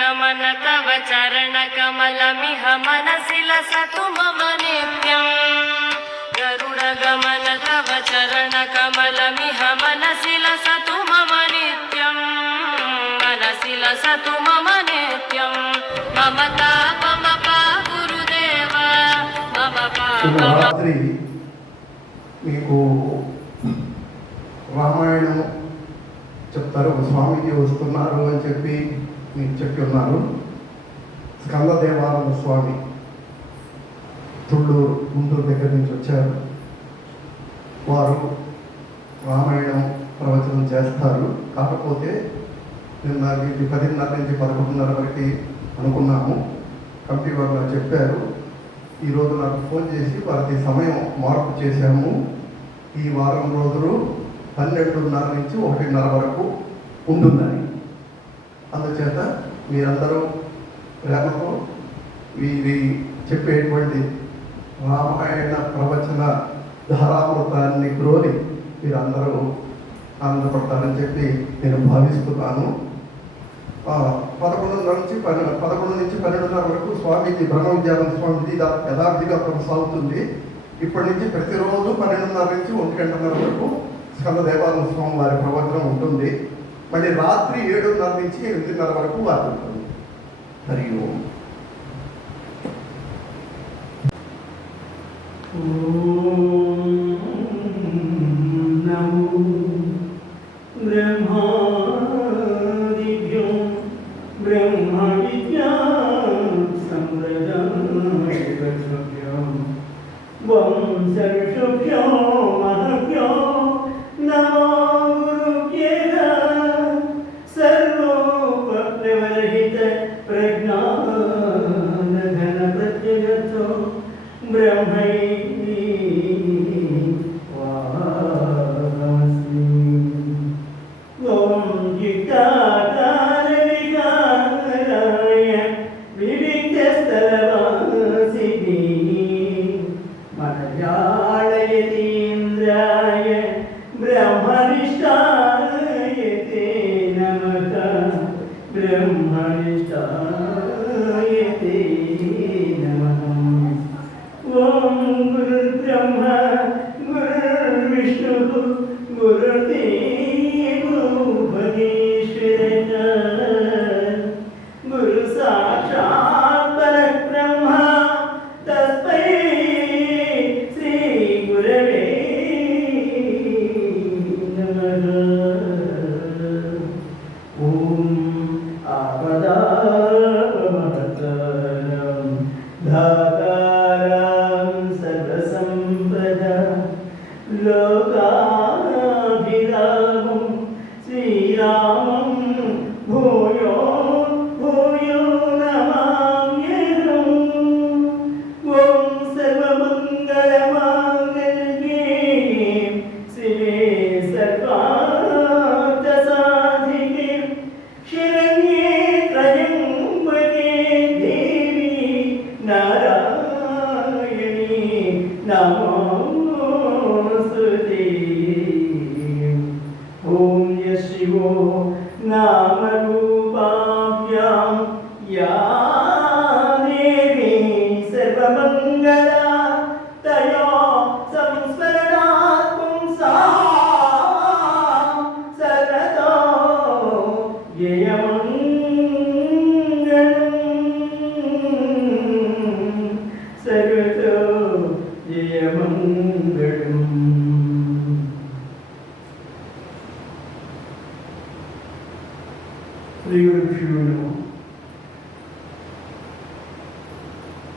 गमन तव चरण कमलमिह मनसि लसतु मम नित्यम् गरुड गमन तव चरण कमलमिह मनसि लसतु मम नित्यम् मनसि लसतु मम नित्यम् मम तापमपा गुरुदेव मम రాత్రి మీకు రామాయణం చెప్తారు. ఒక స్వామీజీ వస్తున్నారు అని చెప్పి మీకు చెప్పి ఉన్నారు. స్కందదేవానంద స్వామి తుళ్ళూరు గుంటూరు దగ్గర నుంచి వచ్చారు. వారు రామాయణం ప్రవచనం చేస్తారు. కాకపోతే నిన్న 10:30 నుంచి 11:30 వరకు అనుకున్నాము. కమిటీ వారు చెప్పారు. ఈరోజు నాకు ఫోన్ చేసి వారికి సమయం మార్పు చేశాము. ఈ వారం రోజులు 12:30 నుంచి 1:30 వరకు ఉంటుందని. అందుచేత మీరందరూ ప్రేమతో వీరి చెప్పేటువంటి రామాయణ ప్రవచన ధారామృతాన్ని గ్రోలి మీరందరూ ఆనందపడతారని చెప్పి నేను భావిస్తున్నాను. 11:30 నుంచి 12:30 వరకు స్వామీజీ బ్రహ్మ విద్యానంద స్వామిజీ యథార్థిగా కొనసాగుతుంది. ఇప్పటి నుంచి ప్రతిరోజు 12:30 నుంచి 1:00 వరకు స్కందదేవానంద స్వామి వారి ప్రవచనం ఉంటుంది. మళ్ళీ రాత్రి 7:30 నుంచి 8:30 వరకు వారు ఉంటుంది. హరి ఓం.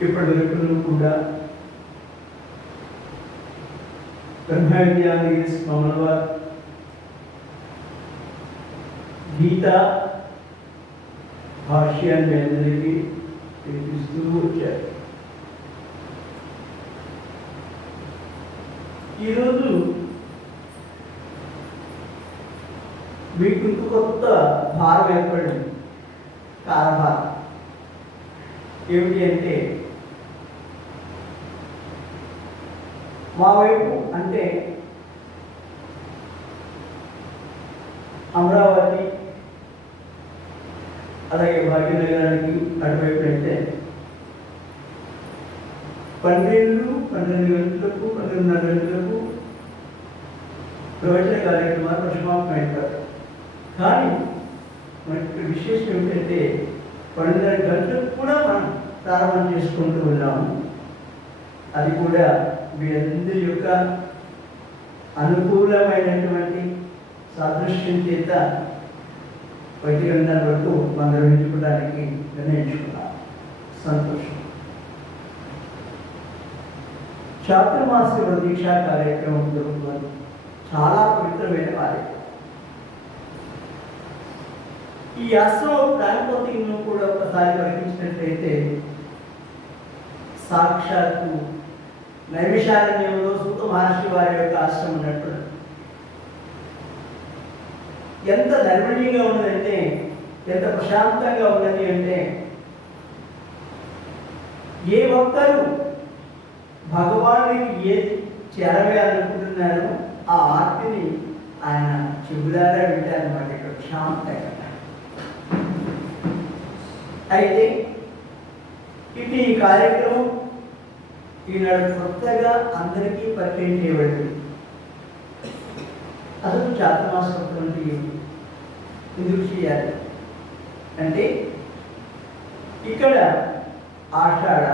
ఇప్పటివరకు కూడా బ్రహ్మవిద్యానగిరి స్వాముల వారు గీత భాష్యాన్ని అందరికీ వినిపిస్తూ వచ్చారు. ఈరోజు మీకు కొత్త భారం ఏర్పడింది. కారభారం ఏమిటి అంటే, మా వైపు అంటే అమరావతి అలాగే భాగ్యనగరానికి అటువైపు అయితే 12 గంటలకు 12:30 గంటలకు ప్రవచన కార్యక్రమాలు పరిసమాప్తమవుతారు. కానీ మనకి విశేషం ఏమిటంటే 12:30 గంటలకు కూడా మనం ప్రారంభం చేసుకుంటూ ఉన్నాము. అది కూడా వీరందరి యొక్క అనుకూలమైనటువంటి సాదృశ్యం చేత 1:30 వరకు మనం నిర్వహించుకోవడానికి నిర్ణయించుకున్నాం. సంతోషం. చాతుర్మాస్య దీక్షా కార్యక్రమం జరుగుతుంది. చాలా పవిత్రమైన కార్యక్రమం. ఈ ఆశ్రమం ప్రాంతంలో కూడా ఒకసారి పరిగణించినట్లయితే సాక్షాత్తు నైమిషారణ్యంలో సూత మహర్షి వారి యొక్క ఆశ్రమం ఉన్నట్టు ఎంత నైర్మల్యంగా ఉన్నదంటే, ఎంత ప్రశాంతంగా ఉన్నది అంటే, ఏ ఒక్కరు భగవానుడికి ఏది చేరవేయాలనుకుంటున్నారో ఆ ఆర్తిని ఆయన చెబులారా వింటారన్నమాట. ఇక్కడ ప్రశాంతంగా. అయితే ఇటు ఈ కార్యక్రమం ఈనాడు కొత్తగా అందరికీ పరిచయం చేయబడింది. అసలు చాతుర్మాసం ఎందుకు చేయాలి అంటే, ఇక్కడ ఆషాఢ,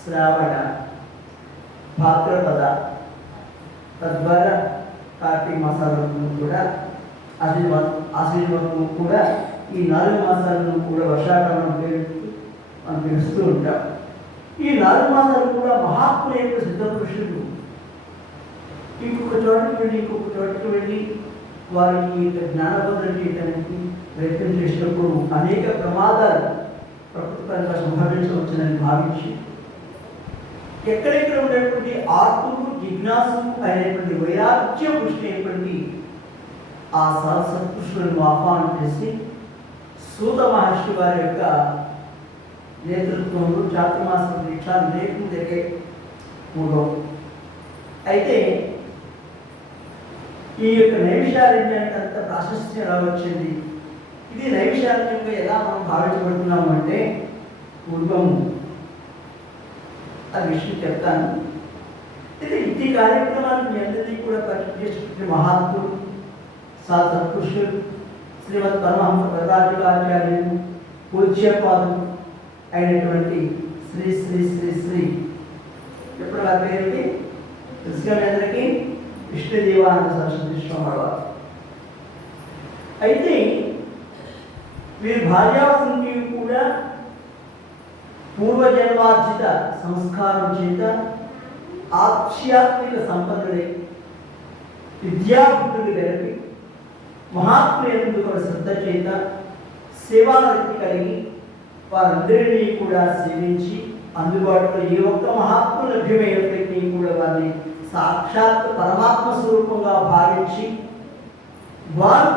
శ్రావణ, భాద్రపద, తద్వారా కార్తీక మాసాలను కూడా ఆశీర్వాదం కూడా ఈ 4 మాసాలను కూడా వర్షాకాలం పేరుస్తూ మనం పిలుస్తూ ఉంటాం. ఈ 4 మాసాలు కూడా మహాత్ముల యొక్క సిద్ధపురుషులు ఇంకొక చోటకి వెళ్ళి వారికి జ్ఞానబోధన చేయడానికి ప్రయత్నం చేసినప్పుడు అనేక ప్రమాదాలు ప్రకృతిపరంగా సంభవించవచ్చునని భావించి ఎక్కడెక్కడ ఉన్నటువంటి ఆర్తులు, జిజ్ఞాసు అయినటువంటి వైరాగ్య పుష్టి అయినటువంటి ఆ సత్పురుషులను ఆహ్వానం చేసి సూత మహర్షి వారి యొక్క నేతృత్వంలో చాతుర్మాస దీక్షలు లేకుండా జరిగే 3వ. అయితే ఈ యొక్క నైమిషారణ్యానికి అంత ప్రాశస్త్యం ఎలా వచ్చింది? ఇది నైమిషారణ్యంగా ఎలా మనం భావించబడుతున్నాము అంటే, పూర్వము ఆ విషయం చెప్తాను. అయితే ఇట్టి కార్యక్రమాన్ని మీ అందరినీ కూడా పరిచయం చేసినటువంటి మహాత్ములు, సత్పురుషులు, శ్రీమద్ పరమహంస వరదాచార్యులు, పూజ్యపాదులు అయినటువంటి శ్రీ శ్రీ శ్రీ శ్రీ ఎప్పుడు వారి పేరుకి కృష్ణమేంద్రకి కృష్ణదేవానంద సరస్వతి స్వామి వారు. అయితే వీరి భార్యావృంది కూడా పూర్వజన్మార్జిత సంస్కారం చేత ఆధ్యాత్మిక సంపన్నులై విద్యాబుద్ధులు కలిపి మహాత్ములందు శ్రద్ధ చేత సేవానృతి కలిగి వారందరినీ కూడా సేవించి అందుబాటులో ఏ ఒక్క మహాత్ములు లభ్యమైనప్పటికీ కూడా వారిని సాక్షాత్ పరమాత్మ స్వరూపంగా భావించి వారు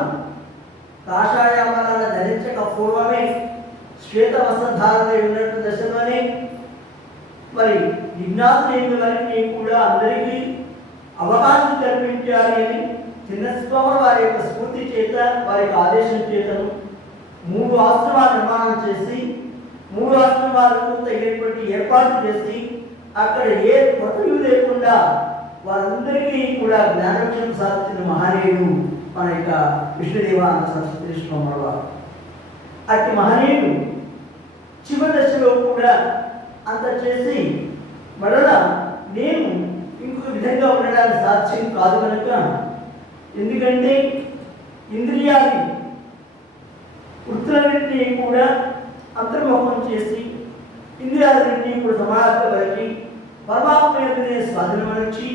కాషాయాలను ధరించక పూర్వమే శ్వేత వస్త్రధారణ ఉన్నట్టు దశలోనే మరి జిజ్ఞాసులైన వారిని కూడా అందరికీ అవకాశం కల్పించాలి అని చిన్నస్వామి వారి యొక్క స్ఫూర్తి చేత, వారి యొక్క ఆదేశం చేతను 3 ఆశ్రమాలు నిర్మాణం చేసి 3 ఆశ్రమాలకు తగినటువంటి ఏర్పాటు చేసి అక్కడ ఏ కొత్తయూ లేకుండా వారందరికీ కూడా జ్ఞానోక్షం సాధించిన మహనీయుడు మన యొక్క కృష్ణదేవానంద సరస్వతి స్వామి వారు. అట్టి మహనీయుడు చివరి దశలో కూడా అంత చేసి మరలా నేను ఇంకొక విధంగా ఉండడానికి సాధ్యం కాదు కనుక, ఎందుకంటే ఇంద్రియాది వృత్తులన్నింటినీ కూడా అంతర్ముఖం చేసి ఇంద్రియాలన్నింటినీ కూడా సమానపరిచి పరమాత్మ యొక్కనే స్వాధీనమనిచ్చి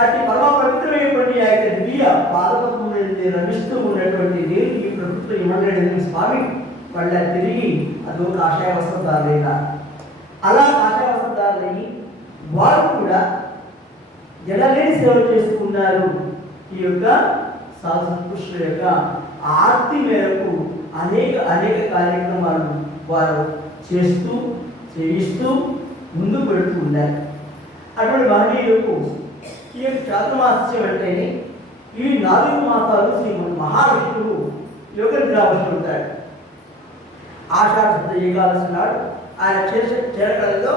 అట్టి పరమ పవిత్రమైనటువంటి ఆ యొక్క దివ్య పాదపద్మములను రమిస్తూ ఉన్నటువంటి నేను ఈ ప్రభుత్వం ఇవ్వలేదని స్వామి వాళ్ళ తిరిగి అదో కాషాయ వస్త్రధారులైనా అలా కాషాయ వస్త్రధారులని వారు కూడా ఎనలేని సేవ చేసుకున్నారు. ఈ యొక్క సత్పురుషుల యొక్క ఆర్తి మేరకు అనేక కార్యక్రమాలు వారు చేయిస్తూ ముందు పెడుతూ ఉన్నారు. అటువంటి మహనీయులకు ఈ యొక్క చాతుర్మాస్యం అంటేనే ఈ 4 మాసాలు శ్రీ మహావిష్ణువు యోగ నిద్రావస్థ ఉంటాడు. ఆషాఢ శుద్ధ ఏకాదశి నాడు ఆయన చేసే చిరకలలో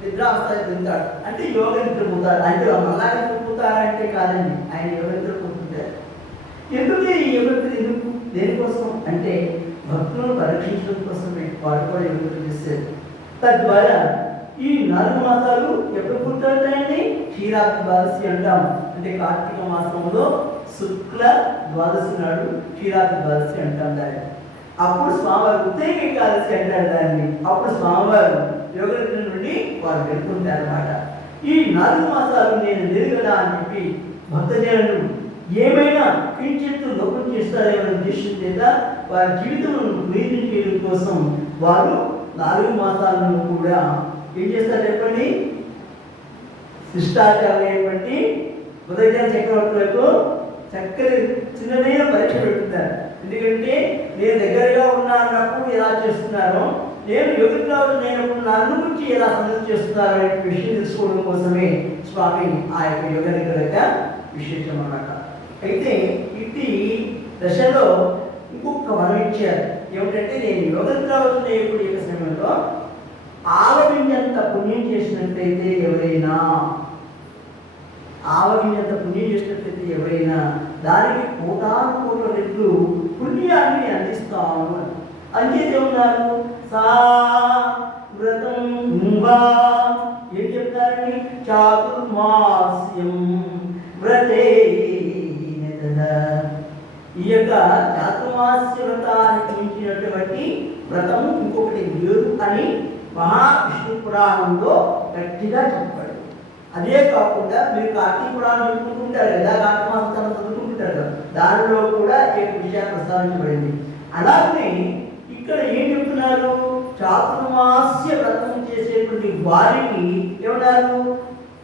నిద్రావస్థ పొందుతాడు. అంటే యోగ నిద్ర పొందుతాడు. అంటే మళ్ళా నిద్ర పొందుతారంటే కాదండి, ఆయన యోగ నిద్ర పొందుతారు. ఎందుకు ఈ యోగ నిద్ర ఎందుకు దేనికోసం అంటే భక్తులను పరీక్షించడం కోసమే వాడు కూడా యోగ నిద్ర చేశారు. తద్వారా ఈ 4 మాసాలు ఎప్పుడు పుట్టాయండి? క్షీరాబ్ది ద్వాదశి అంటాం. అంటే కార్తీక మాసంలో శుక్ల ద్వాదశి నాడు క్షీరాబ్ది ద్వాదశి అంటాం దాన్ని. అప్పుడు స్వామివారు ఉత్తేక ఏకాదశి అంటారు దాన్ని. అప్పుడు స్వామివారు యోగ నిద్ర నుండి వారు వెళ్ళుకుంటారు అన్నమాట. ఈ 4 మాసాలు నేను లేదు కదా అని చెప్పి భక్తజనులు ఏమైనా కించిత్తు లోపం చేస్తారేమో ఉద్దేశం చేత వారి జీవితం చేయడం కోసం వారు 4 మాసాలను కూడా ఏం చేస్తారు చెప్పండి? శిష్టాచార్యమైనటువంటి ఉదయ చక్రవర్తులకు చక్కని చిన్నదైన పరీక్ష పెడుతున్నారు. ఎందుకంటే నేను దగ్గరగా ఉన్నా అన్నప్పుడు ఎలా చేస్తున్నారో, నేను యోగిరాజు నేనప్పుడు నన్ను గురించి ఎలా సందర్శన చేస్తున్నారో అనే విషయం తెలుసుకోవడం కోసమే స్వామి ఆ యొక్క యోగ నిద్ర యొక్క విశేషం అన్నమాట. అయితే ఇది దశలో ఇంకొక వరం ఇచ్చారు. ఏమిటంటే నేను యోగ నిద్రావచన నాయకుడి యొక్క సమయంలో ఆవగింజంత పుణ్యం చేసినట్లయితే ఎవరైనా దానికి కోటాను కోట్ల రెట్లు పుణ్యాన్ని అందిస్తాము. అంచేతేమన్నారు? సా వ్రతం ఏం చెప్తారండి? చాతుర్మాస్యం వ్రతే. ఈ యొక్క చాతుర్మాస్య వ్రతానికి మించినటువంటి వ్రతము ఇంకొకటి లేదు అని మహావిష్ణు పురాణంలో గట్టిగా చెప్పాడు. అదే కాకుండా మీరు కార్తీక పురాణం చదువుకుంటుంటారు కదా, కార్తీక మాసం చదువుకుంటుంటారు కదా, దానిలో కూడా ఈ విషయాన్ని ప్రస్తావించబడింది. అలాగే ఇక్కడ ఏం చెప్తున్నారు? చాతుర్మాస్య వ్రతం చేసేటువంటి వారికి ఏమన్నారు?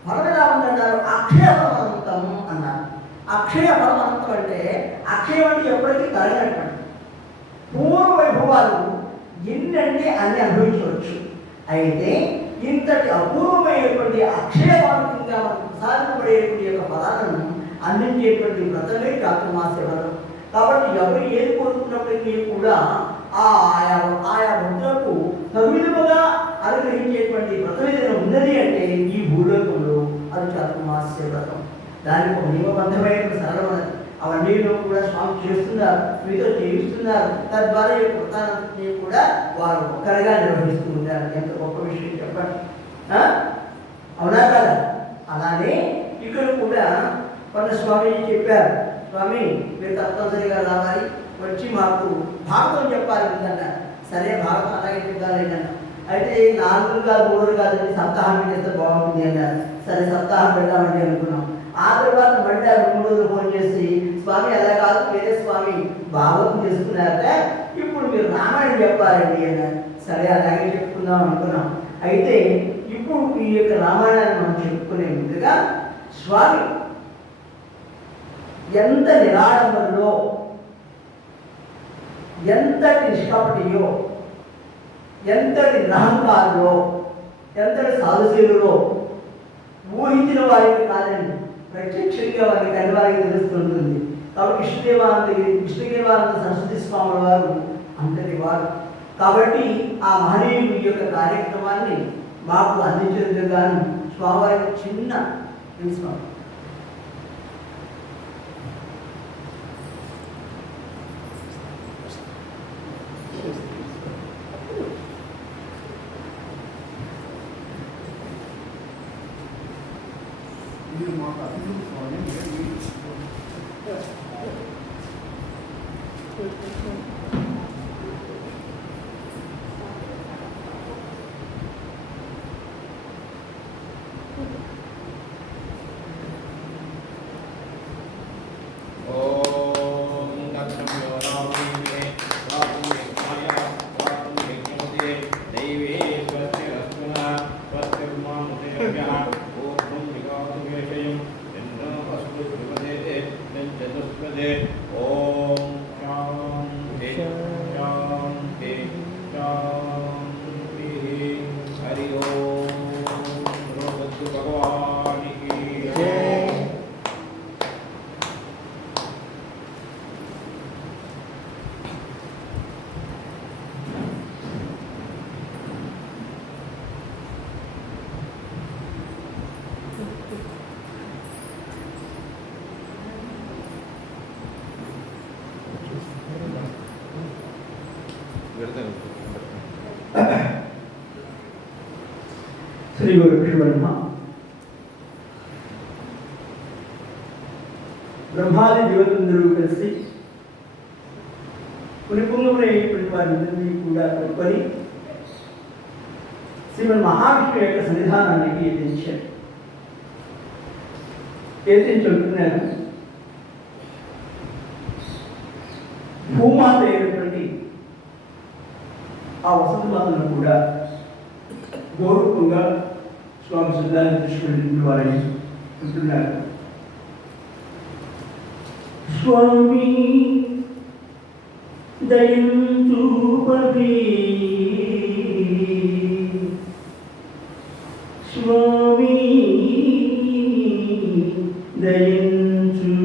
ఫలం ఎలా ఉందన్నారు? అక్షయ ఫలవంతం అన్నారు. అక్షయ ఫలవంతం అంటే అక్షయం అంటే ఎప్పటికీ తరగనటువంటి పూర్వ వైభవాలు ఎన్నంటే అన్ని అనుభవించవచ్చు. అయితే ఇంతటి అపూర్వమైనటువంటి అక్షయవాదంగా మనకు ప్రసాదింపబడేటువంటి యొక్క ఫలాలను అందించేటువంటి వ్రతమే చాతుర్మాస్య వ్రతం. కాబట్టి ఎవరు ఏది కోరుకున్నప్పటికీ కూడా ఆయా వ్రతులకు తగులుగా అనుగ్రహించేటువంటి వ్రతం ఏదైనా ఉన్నది అంటే ఈ భూలోకంలో అది చాతుర్మాస్య వ్రతం. దానికి ఒక నియమబద్ధమైన సరళమైనది. అవన్నీ కూడా స్వామి చేస్తున్నారు, మీతో చేయిస్తున్నారు. తద్వారా ఈ వ్రతాన్ని కూడా వారు ఒక్కరిగా నిర్వహిస్తూ ఉంటారు. ఎంత గొప్ప విషయం చెప్పండి, అవునా కదా? అలానే ఇక్కడ కూడా కొంత స్వామి చెప్పారు, స్వామి మీరు తప్పనిసరిగా రావాలి, వచ్చి మాకు భారతం చెప్పాలి అన్నారు. సరే భారతం అలాగే చెప్పాలి అన్నారు. అయితే 4 కాదు 3 కాదు సప్తాహం చేస్తే బాగుంటుంది అన్నారు. సరే సప్తాహం పెడదామని అనుకున్నాం. ఆ తర్వాత మళ్ళీ 3 రోజులు ఫోన్ చేసి స్వామి అలా కాదు వేరే స్వామి భాగవతం చేసుకున్నారట, ఇప్పుడు మీరు రామాయణం చెప్పాలండి అన్నారు. సరే అలాగే చెప్పుకుందాం అనుకున్నాం. అయితే ఇప్పుడు ఈ యొక్క రామాయణాన్ని మనం చెప్పుకునే ముందుగా స్వామి ఎంత నిరాడంబరలో, ఎంతటి నిష్కపటియో, ఎంతటి నిరహంకారులో, ఎంతటి సాధుశీలులో ఊహించిన వారికి కాదండి, ప్రత్యక్షంగా వారికి అన్ని వారికి తెలుస్తుంటుంది. కాబట్టి కృష్ణదేవానంద సరస్వతి స్వాముల వారు అంతటి వారు. కాబట్టి ఆ మహనీయుడి యొక్క కార్యక్రమాన్ని మాకు అందించేందుకు గాను స్వామివారికి చిన్న తెలుసు. శ్రీ గురు బ్రహ్మ బ్రహ్మాది దేవతందరూ కలిసి పునిపుంగములైనటువంటి వారిని కూడా కలుపుకొని శ్రీమన్ మహావిష్ణువు యొక్క సన్నిధానానికి ఎత్తించారు. ఎత్తించుంటున్నాను. భూమాత అయినటువంటి ఆ వసంతమాతను కూడా గౌరవంగా స్వామి సిద్ధాంత కృష్ణుడి వారిని ఉంటున్నారు. స్వామి దయంచూపవే, స్వామి దయంచూపవే,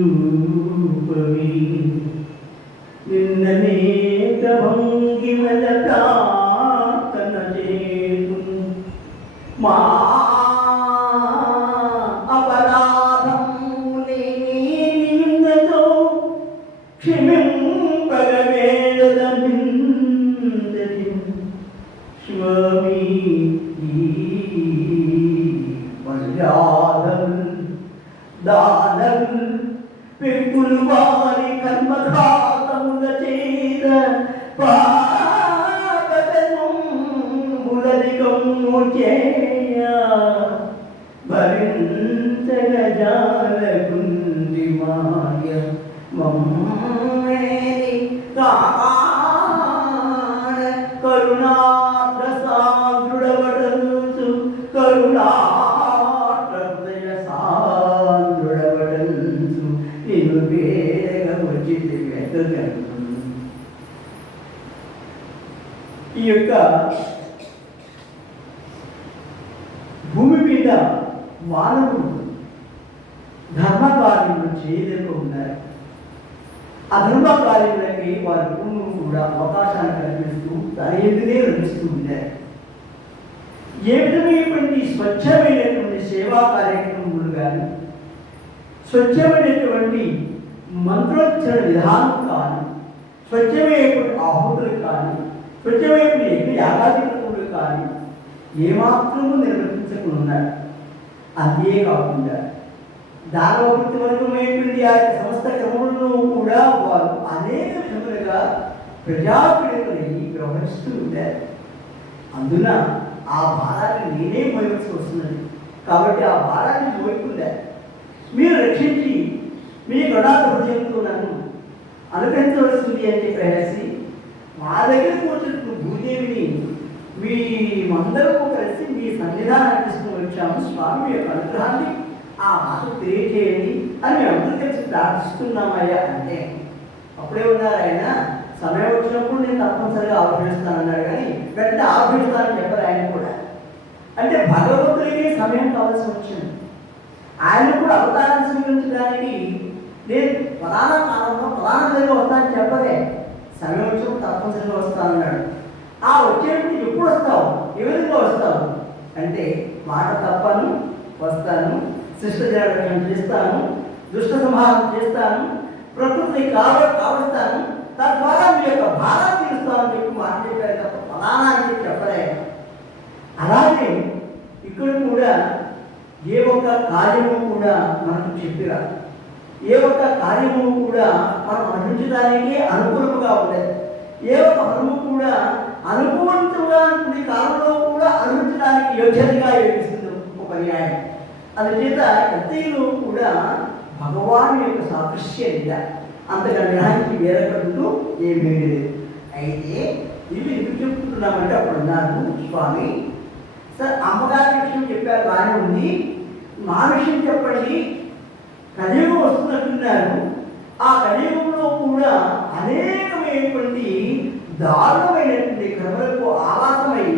నిన్ననేక భంగిమల ప్రార్థన చేతు మా పెక్కులు వారి కర్మఘాతముల చేత పాపములధికము చేయ భరించగజాలకుంది మాయ మమ్మేని కాణ కరుణాద్రసాంద్రుడవడంతు ఈ యొక్క భూమి మీద మానవుడు ధర్మకార్యములు చేయలేక ఉన్నారు. ఆ ధర్మకార్యములకి వారి భూములు కూడా అవకాశాన్ని కల్పిస్తూ దాని ఎదురే నడుస్తూ ఉన్నారు. ఏ విధమైనటువంటి స్వచ్ఛమైనటువంటి సేవా కార్యక్రమములు కానీ, స్వచ్ఛమైనటువంటి మంత్రోచ్చరణ విధానం కానీ, స్వచ్ఛమైనటువంటి ఆహుతులు కానీ, స్వచ్ఛమైనటువంటి యాగాదికులు కానీ ఏమాత్రము నిర్వర్తించకున్నారు. అంతేకాకుండా దానవృత్తి వర్గమైనటువంటి ఆ సమస్త క్రమంలో కూడా వారు అనేక విధములుగా ప్రజాపీడితులై వ్యవహరిస్తూ ఉంటారు. అందున ఆ భారాన్ని నేనే మోయవలసి వస్తున్నది. కాబట్టి ఆ భారాన్ని మోయకుండా మీరు రక్షించి మీ గొడాల హృదయంతో నన్ను అనుగ్రహించవలసింది అని చెప్పేసి మా దగ్గర కూర్చుంటున్న భూదేవిని మేమందరూ కలిసి మీ సన్నిధానాన్ని తీసుకుని వచ్చాము. స్వామి యొక్క అనుగ్రహాన్ని ఆ మాటకు తెలియజేయండి అని మేము అందరూ కలిసి ప్రార్థిస్తున్నామయ్యా అంటే అప్పుడే ఉన్నారు ఆయన. సమయం వచ్చినప్పుడు నేను తప్పనిసరిగా ఆవిర్భవిస్తానన్నాడు, కానీ వెంటనే ఆవిర్భవిస్తానని చెప్పారు ఆయన కూడా. అంటే భగవంతుడికి సమయం కావాల్సి వచ్చింది. ఆయన కూడా అవతారం స్వీకరించడానికి నేను ప్రధాన కాలంలో ప్రధాన విధంగా వస్తానని చెప్పలే. సమయం వచ్చినప్పుడు తప్పనిసరిగా వస్తానన్నాడు. ఆ వచ్చేటప్పుడు ఎప్పుడు వస్తావు, ఏ విధంగా వస్తావు అంటే మాట తప్పను, వస్తాను, శిష్ట జనరక్షణ చేస్తాను, దుష్ట సంహారం చేస్తాను, ప్రకృతిని కావస్తాను, తద్వారా మీ యొక్క భారాన్ని తీరుస్తానని చెప్పి మాట చెప్పారు తప్ప ప్రధాన అని చెప్పి చెప్పలే. అలాగే ఇక్కడ కూడా ఏ ఒక్క కార్యము కూడా మనకు చెప్పిరా, ఏ ఒక్క కార్యము కూడా మనం అనుభవించడానికి అనుకూలముగా ఉండదు. ఏ ఒక్క ఫలము కూడా అనుకూలంగా కొన్ని కాలంలో కూడా అనుభవించడానికి యోగ్యతగా యోగిస్తుంది ఒక పర్యాయం. అందుచేత ఎంతలో కూడా భగవాన్ యొక్క సాదృశ్యం అంతగా గ్రహానికి వేరొకటూ ఏమీ లేదు. అయితే ఇవి ఎందుకు చెప్పుకుంటున్నామంటే అప్పుడు నాకు స్వామి సార్ అమ్మగారి విషయం చెప్పారు, బాగానే ఉంది, మా విషయం చెప్పండి. కలియుగం వస్తున్నట్టున్నారు. ఆ కలియుగంలో కూడా అనేకమైనటువంటి దారుణమైనటువంటి క్రమలకు ఆవాసమై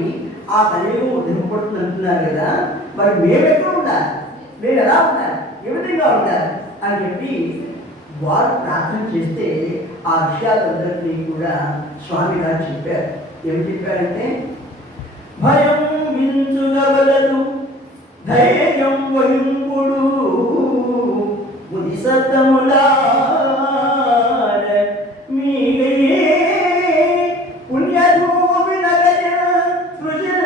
ఆ కలియుగం దిగపడుతుందంటున్నారు కదా, మరి మేమెక్కడ ఉండాలి, మేము ఎలా ఉండాలి, ఏ విధంగా ఉండాలి అని చెప్పి వారు ప్రార్థన చేస్తే ఆ విషయాలందరినీ కూడా స్వామి గారు చెప్పారు. ఏమి చెప్పారంటే భయం వించుగవలదు ధైర్యం వహింపుడు ముది సత్తములా మీరే పుణ్యభూమి నగర సృజన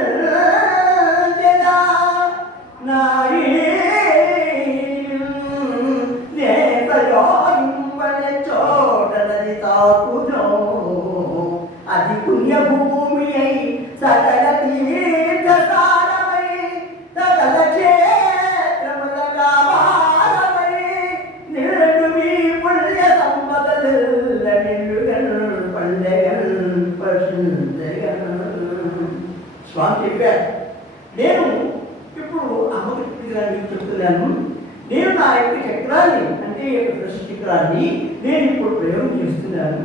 స్వామి చెప్పారు. నేను ఇప్పుడు అమ్మకి మీకు చెప్తున్నాను, నేను నా యొక్క చక్రాన్ని అంటే ఈ యొక్క దృష్టి చక్రాన్ని నేను ఇప్పుడు ప్రయోగం చేస్తున్నాను.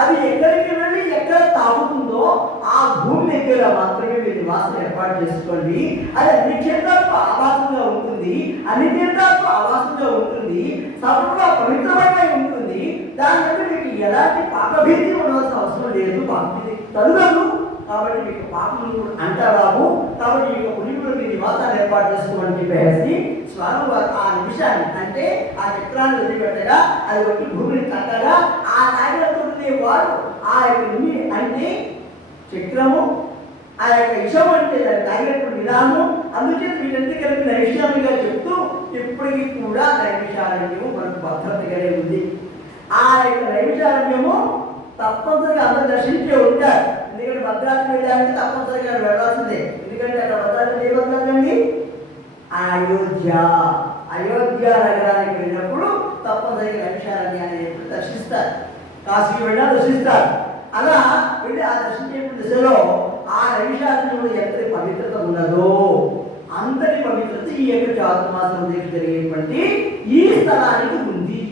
అది ఎక్కడికి వెళ్ళి ఎక్కడ తాగుతుందో ఆ భూమి దగ్గర మాత్రమే మీరు నివాసం ఏర్పాటు చేసుకోండి. అది అన్ని క్షేత్రాలకు ఆవాసంగా ఉంటుంది, అన్ని తీర్థాలకు ఆవాసంగా ఉంటుంది, సర్వగా పవిత్రమై ఉంటుంది. దాని వల్ల మీకు ఎలాంటి పాపభీతి ఉండవలసిన అవసరం లేదు. పాపభీతి తల్లులు కాబట్టి మీకు పాపములు అంటారాము. కాబట్టి ఈ యొక్క పులిపులు మీ నివాసాన్ని ఏర్పాటు చేసుకోమని చెప్పేసి స్వామి వారు ఆ నిమిషాన్ని అంటే ఆ చక్రాన్ని వదిలిపెట్టగా అది వచ్చి భూమిని కట్టగా ఆ నాయకులతో వారు ఆ యొక్క అంటే చక్రము ఆ యొక్క విషం అంటే దాన్ని తాగినటువంటి విధానము. అందుకే వీటంతా కలిపి నైవిషాలుగా చెప్తూ ఇప్పటికీ కూడా నైవిషారణ్యము మనకు భద్రతగానే ఉంది. ఆ యొక్క నైవిషారణ్యము తప్పనిసరిగా అందరూ దర్శించే ఉంటారు. ఎందుకంటే భద్రాద్రి వెళ్ళాలంటే తప్పనిసరిగా వెళ్ళాల్సిందే. ఎందుకంటే అక్కడ భద్రాద్రి ఏ భద్రాద్రి? అయోధ్య. అయోధ్య నగరానికి వెళ్ళినప్పుడు తప్పనిసరిగా నైవిషారణ్యాన్ని దర్శిస్తారు. కాశీకి వెళ్ళినా దర్శిస్తారు. అలా వెళ్ళి ఆ దర్శించే దిశలో ఆ నైవిషారణ్యంలో ఎంతటి పవిత్రత ఉన్నదో అంతటి పవిత్రత ఈ యొక్క చాతుర్మాసం దగ్గర జరిగేటువంటి ఈ స్థలానికి ఉంది.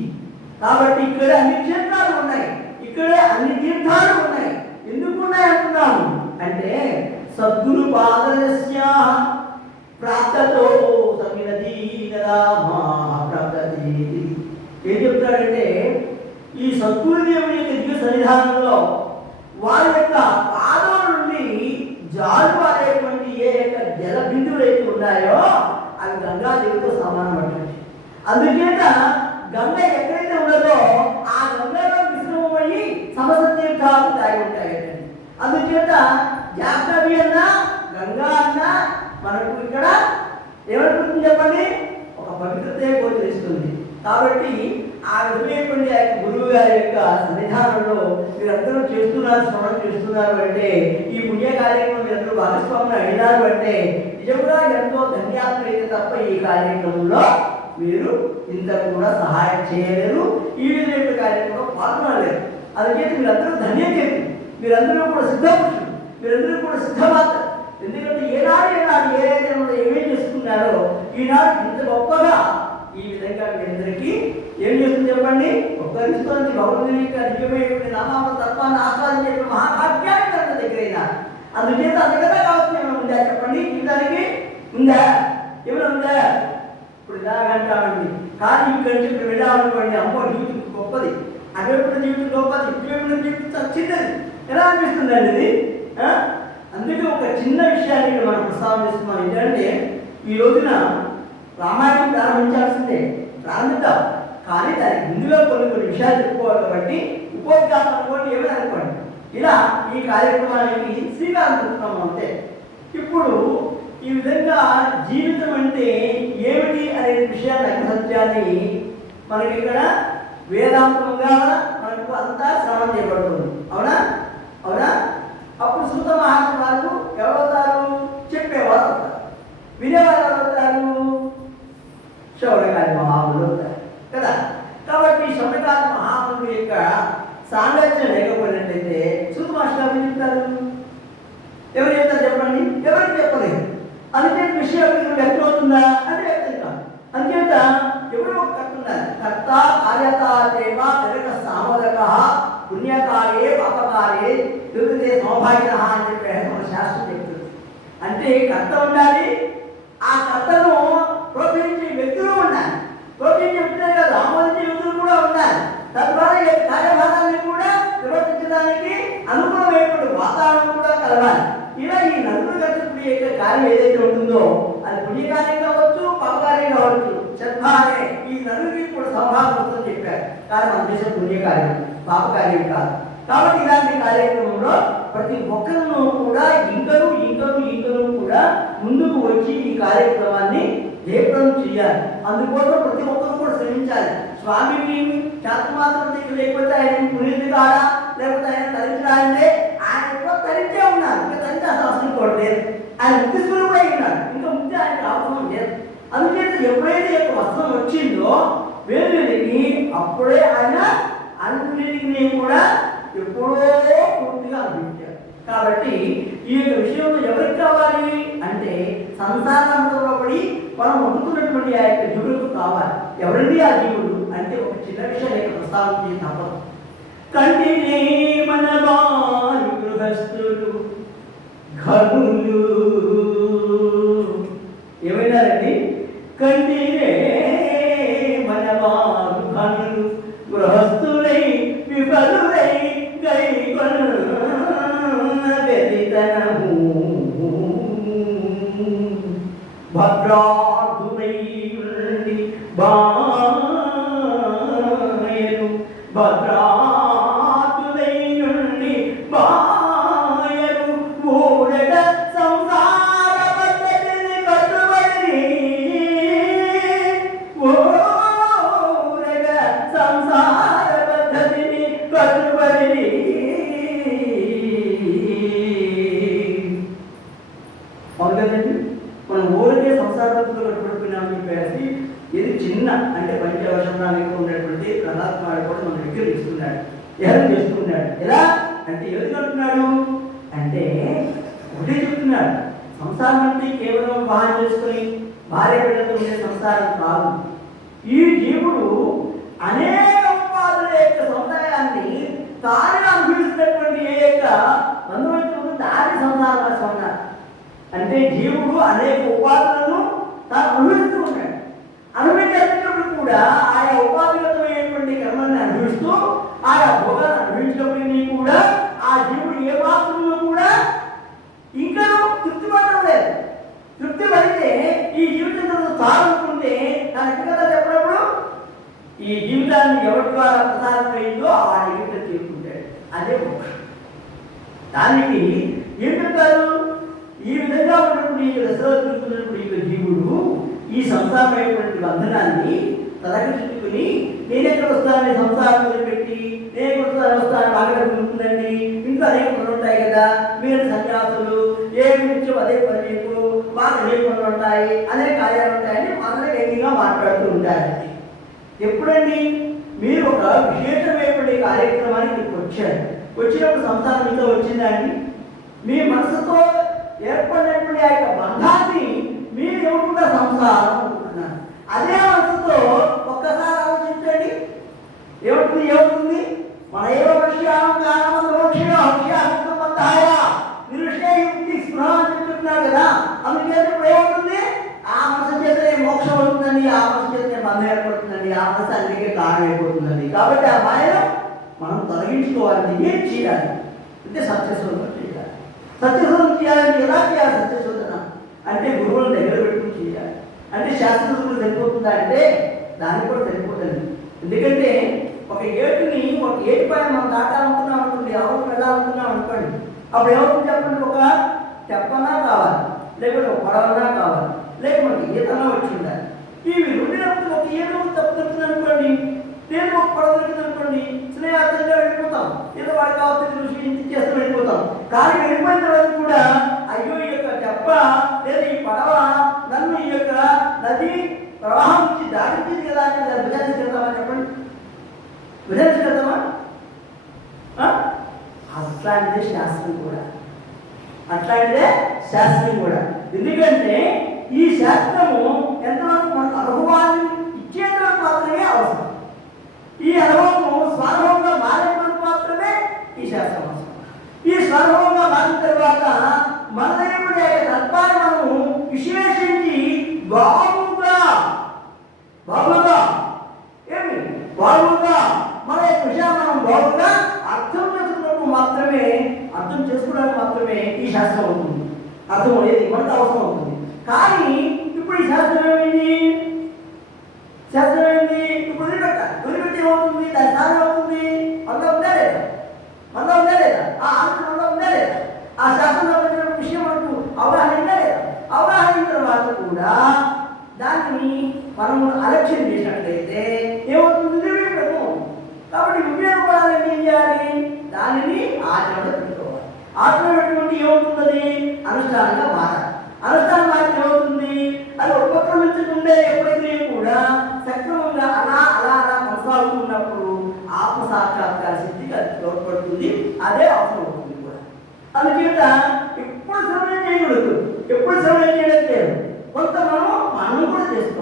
కాబట్టి ఇక్కడ అన్ని క్షేత్రాలు ఉన్నాయి, ఇక్కడే అన్ని తీర్థాలు ఉన్నాయి. ఎందుకు ఉన్నాయి అంటున్నాము అంటే సద్గురు పాదస్య ప్రాప్తతో సమినది ప్రాప్తది. ఏం చెప్తాడంటే ఈ సద్గురుదేవుని యొక్క దివ్య సన్నిధానంలో వారి యొక్క పాదం నుండి జాలు పారేటువంటి ఏ యొక్క జల బిందువులు అయితే ఉన్నాయో అవి గంగాదేవితో సమానం పట్టండి. అందుచేత గంగ ఎక్కడైతే ఉన్నదో ఆ గంగలో విశ్రమమయ్యి సమస్త తీర్థాలు దాగి ఉంటాయండి. అందుచేత జాహ్నవి అన్నా గంగా అన్నా మనకు ఇక్కడ ఏమనుకుంటుంది చెప్పండి, ఒక పవిత్రతే గోచరిస్తుంది. కాబట్టి ఆ విధమైనటువంటి ఆ యొక్క గురువు గారి యొక్క సన్నిధానంలో మీరందరూ చేస్తున్నారు, శ్రవణం చేస్తున్నారు అంటే ఈ పుణ్య కార్యక్రమం మీరందరూ భాగస్వాములు అయినారు అంటే నిజంగా ఎంతో ధన్యాత్మైతే తప్ప ఈ కార్యక్రమంలో మీరు ఇంత కూడా సహాయం చేయలేరు, ఈ విధమైన కార్యక్రమంలో పాల్గొనలేరు. అందుచేత మీరందరూ ధన్యతలు, మీరందరూ కూడా సిద్ధపురుషులు, మీరందరూ కూడా సిద్ధమాత. ఎందుకంటే ఏనాడు ఏదైతే ఏమేం చేసుకున్నారో ఈనాడు ఇంత గొప్పగా ఈ విధంగా మీ అందరికీ ఏం చేస్తుంది చెప్పండి, ఉపకరిస్తోంది. భగవంతుని యొక్క దివ్యమైనటువంటి నామాల తత్వాన్ని ఆస్వాదించే మహాభాగ్యాన్ని తన దగ్గరైనా. అందుచేత అంతకన్నా కావాల్సిన ఏమైనా ఉందా చెప్పండి, జీవితానికి ఉందా? ఏమైనా ఉందా? ఇప్పుడు ఇలాగంటామండి, కానీ ఇక్కడి నుంచి ఇప్పుడు వెళ్ళాలనుకోండి, అమ్మో జీవితం గొప్పది, అటువైపు జీవితం గొప్పది, ఇటువైపు జీవితం చిన్నది, ఎలా అనిపిస్తుందండి ఇది? అందుకే ఒక చిన్న విషయాన్ని మనం ప్రస్తావన చేస్తున్నాం. ఏంటంటే ఈ రోజున రామాయణం ప్రారంభించాల్సిందే, ప్రారంభిద్దాం. కానీ దానికి ముందుగా కొన్ని విషయాలు చెప్పుకోవాలి. కాబట్టి ఉపోద్ఘాతం అనుకోండి, ఏమైనా అనుకోండి, ఇలా ఈ కార్యక్రమానికి శ్రీకారం చుట్టున్నాం అంతే. ఇప్పుడు ఈ విధంగా జీవితం అంటే ఏమిటి అనే విషయాన్ని అగ్రసత్యాన్ని మనకి ఇక్కడ వేదాంతంగా మనకు అంతా శ్రవణం చేయబడుతుంది. అవునా అవునా? అప్పుడు సూత మహర్షి వారు ఎవరవుతారు? చెప్పేవారు అవుతారు. వినేవారు ఎవరవుతారు? శౌనకాది మహాములు అవుతారు కదా. కాబట్టి శౌనకాది మహాములు యొక్క సాంగత్యం లేకపోయినట్లయితే సూత మహర్షి గారు చెప్తారు. ఎవరు చెప్తారు చెప్పండి? ఎవరికి చెప్పలేదు. అందుకే విషయం వ్యక్తమవుతుందా అంటే వ్యక్తం కాదు. అందుచేత ఎవరు ఒక కట్టున్నారు, కర్త కార్యత దేవ జగత సామోదక పుణ్యకార్యే పాపకార్యే దుర్గతే సౌభాగ్య అని చెప్పి మన శాస్త్రం చెప్తుంది. అంటే కర్త ఉండాలి, ఆ కర్తను ప్రోత్సహించే వ్యక్తులు ఉండాలి, ప్రోత్సహించే వ్యక్తులే కాదు ఆమోదించే వ్యక్తులు కూడా ఉండాలి. తద్వారా ఈ కార్యభాగాన్ని కూడా నిర్వర్తించడానికి అనుకూలమైనటువంటి వాతావరణం కూడా కలవాలి. ఇలా ఈ నలుగురు కలిసి యొక్క కార్యం ఏదైతే ఉంటుందో అది పుణ్యకార్యం కావచ్చు, పాపకార్యం కావచ్చు, సద్భావనే ఈ నలుగురికి కూడా సంభావన ఉంటుందని చెప్పారు. కానీ మన దేశం పుణ్యకార్యం, పాపకార్యం కాదు. కాబట్టి ఇలాంటి కార్యక్రమంలో ప్రతి ఒక్కరు కూడా ఇంకరు కూడా ముందుకు వచ్చి ఈ కార్యక్రమాన్ని జయప్రదం చేయాలి. అందుకోసం ప్రతి ఒక్కరు కూడా శ్రమించాలి. స్వామికి చాతుర్మాసం దగ్గర లేకపోతే ఆయన పునీతి కాడా, లేకపోతే ఆయన తరించడాలంటే ఆయన ఎప్పుడో తరించే ఉన్నారు, ఇంకా తరించాల్సిన అవసరం కూడా లేదు. ఆయన ముక్తి స్వరూపై ఉన్నారు, ఇంకా ముక్తి ఆయనకు అవసరం లేదు. అందుచేత ఎప్పుడైతే యొక్క వస్త్రం వచ్చిందో వేరుకి అప్పుడే ఆయన అన్నిటిని కూడా ఎప్పుడో పూర్తిగా అందించారు. కాబట్టి ఈ యొక్క విషయంలో ఎవరికి కావాలి సంసారంలో పడి మనం వండుతున్నటువంటి ఆ యొక్క జీవులకు కావాలి. ఎవరండి ఆ జీవుడు అంటే ఒక చిన్న విషయం ఇక్కడ ప్రస్తావించి తప్పదు. కంటినే మన వారు గృహస్థులు ఘనులు ఏమైనారండి? కంటినే మన వారు ఘనులు గృహస్థులై విఫలులై గైకొనము భద్రార్థులై ఉండి బాయలు భద్రార్థులై నుండి బాయలు ఊరగ సంసార పద్ధతిని కట్టుబడి ఊరగ సంసార పద్ధతిని కట్టుబడి అవును కదండి. మనం ఊరికే సంసారంతో కట్టుబడిపోయినామని చెప్పేసి ఇది చిన్న అంటే పంచవర్షంలో ఉన్నటువంటి ప్రహ్లాద్మాడు కూడా మన దగ్గర ఇస్తున్నాడు. ఎలా చేస్తున్నాడు? ఎలా అంటే ఎవరు అంటున్నాడు అంటే ఒకటే చెప్తున్నాడు. సంసారం అంటే కేవలం వివాహం చేసుకొని భార్య బిడ్డతో ఉండే సంసారం కాదు. ఈ జీవుడు అనేక ఉపాధుల యొక్క సముదాయాన్ని తాను అనుభవిస్తున్నటువంటి ఏ యొక్క బంధువులు దాని సంసారం ఉన్నారు. అంటే జీవుడు అనేక ఉపాధులను తాను అనుభవిస్తూ ఉన్నాడు. అనుభవించేటప్పుడు కూడా ఆయా ఉపాధిగతమైనటువంటి కర్మల్ని అనుభవిస్తూ ఆయా భోగాలను అనుభవించినప్పటికీ కూడా ఆ జీవుడు ఏ మాత్రంలో కూడా ఇంకా తృప్తి పడడం లేదు. తృప్తి పడితే ఈ జీవితంలో తాగుతుంటే తన కదా చెప్పినప్పుడు ఈ జీవితాన్ని ఎవరి ద్వారా ప్రసారమైందో ఆ జీవితం తీసుకుంటాడు. అదే మోక్షం. దానికి ఏం చెప్తారు? ఈ విధంగా ఉన్నప్పుడు ఈ దశలో తిరుగుతున్నప్పుడు ఈ జీవుడు ఈ సంసారమైనటువంటి బంధనాన్ని తనకు చుట్టుకుని నేనెక్కడ వస్తాను సంసారం వదిలిపెట్టి నేను వస్తాను బాగా ఉంటుందండి. ఇంట్లో అనేక పనులు ఉంటాయి కదా, మీరు సన్యాసులు ఏ నిత్యం అదే పని మీకు మాకు అనేక పనులు ఉంటాయి, అనేక కార్యాలు ఉంటాయని మనల్ని ఏమీగా మాట్లాడుతూ ఉంటారు. ఎప్పుడండి మీరు ఒక విశేషమైనటువంటి కార్యక్రమానికి మీకు వచ్చారు, వచ్చినప్పుడు సంసారం మీతో వచ్చిందండి. మీ మనసుతో ఏర్పడినటువంటి ఆ యొక్క బంధాన్ని మీరు ఏమవుతుందా సంసారం అనుకుంటున్నారు. అదే మనసుతో ఒక్కసారి ఆలోచించండి ఏమవుతుంది? మన ఏ విషయం నిరుషేయుక్తి స్పృహ అని చెప్తున్నారు కదా. అందుచేతప్పుడు ఏమవుతుంది? ఆ మనసు చేతనే మోక్షం అవుతుందండి, ఆ మనసు చేతనే బంధం ఏర్పడుతుందండి, ఆ మనసు అన్నిటికీ కారణం అయిపోతుందండి. కాబట్టి ఆ మాయను మనం తొలగించుకోవాలని ఏం చేయాలి అంటే సత్యశోధన చేయాలి. సత్యశోధన చేయాలంటే ఎలా చేయాలి? సత్యశోధన అంటే గురువులను దగ్గర పెట్టుకుని చేయాలి. అంటే శాస్త్రశోధన సరిపోతుందా అంటే దానికి కూడా సరిపోతుంది. ఎందుకంటే ఒక ఏటి పైన మనం దాటాలనుకున్నాం అనుకోండి, ఎవరు వెళ్ళాలనుకున్నాం అనుకోండి, అప్పుడు ఎవరికి చెప్పండి? ఒక తెప్పనా కావాలి, లేకపోతే ఒక పడవనా కావాలి, లేక మనకి ఈతనా వచ్చి ఉండాలి. ఇవి ఉండినప్పుడు ఒక ఏదో తప్పు తప్పుతుంది అనుకోండి, లేదు ఒక పడవ దొరికింది అనుకోండి, స్నేహార్థంగా వెళ్ళిపోతాం, ఏదో వాడు కావచ్చు చూసి ఇంటి చేస్తూ వెళ్ళిపోతాం. కానీ వెళ్ళిపోయిన తర్వాత కూడా అయ్యో ఈ యొక్క తెప్ప లేదా ఈ పడవ నన్ను ఈ యొక్క నది ప్రవాహం నుంచి దాటించింది కదా అని విధానించగలుగుతామా? చెప్పండి, విధానించగలుగుతామా? అట్లాంటిదే శాస్త్రం కూడా, అట్లాంటిదే శాస్త్రం కూడా. ఎందుకంటే ఈ శాస్త్రము ఎంతవరకు మనకు అనుభవాన్ని ఇచ్చేందుకు మాత్రమే అవసరం. ఈ అనుభవము స్వనుభవంగా మారేందుకు మాత్రమే ఈ శాస్త్రం అవసరం. ఈ స్వనుభవంగా మారిన తర్వాత మన దగ్గర తత్వాన్ని మనము విశ్లేషించి బాగుగా మన యొక్క విషయాన్ని మనం బాగుగా అర్థం చేసుకోవడానికి మాత్రమే ఈ శాస్త్రం అవుతుంది. అర్థం అనేది మనకు అవసరం అవుతుంది. కానీ ఇప్పుడు ఈ శాస్త్రం ఏమైంది? ఇప్పుడు వదిలిపెట్టి ఏమవుతుంది? దాని స్థానం అవుతుంది మనలో ఉందా లేదా? ఆ ఆలోచన మనలో ఉందా లేదా? ఆ శాస్త్రంలో విషయం మనకు అవగాహన ఉందా లేదా? అవగాహన తర్వాత కూడా దాన్ని మనం అలక్ష్యం చేసినట్లయితే ఏమవుతుంది? వివేకము. కాబట్టి వివేకపడాలని ఏం చేయాలి? దానిని ఆచరణలో పెట్టుకోవాలి. ఆచరణ పెట్టుకుంటే ఏమవుతుంది? అనుష్ఠానంగా మారాలి. అనుష్ఠానం మాత్రం ఏమవుతుంది? అది ఉపక్రమించకుండా ఎప్పటికీ కూడా సక్రమంగా అలా కొనసాగుతున్నప్పుడు ఆత్మసాక్షాత్కార సిద్ధికి అది తోడ్పడుతుంది. అదే అవసరం అవుతుంది కూడా. అందుచేత ఎప్పుడు శ్రవణం చేయకూడదు, ఎప్పుడు శ్రవణం చేయడం లేదు.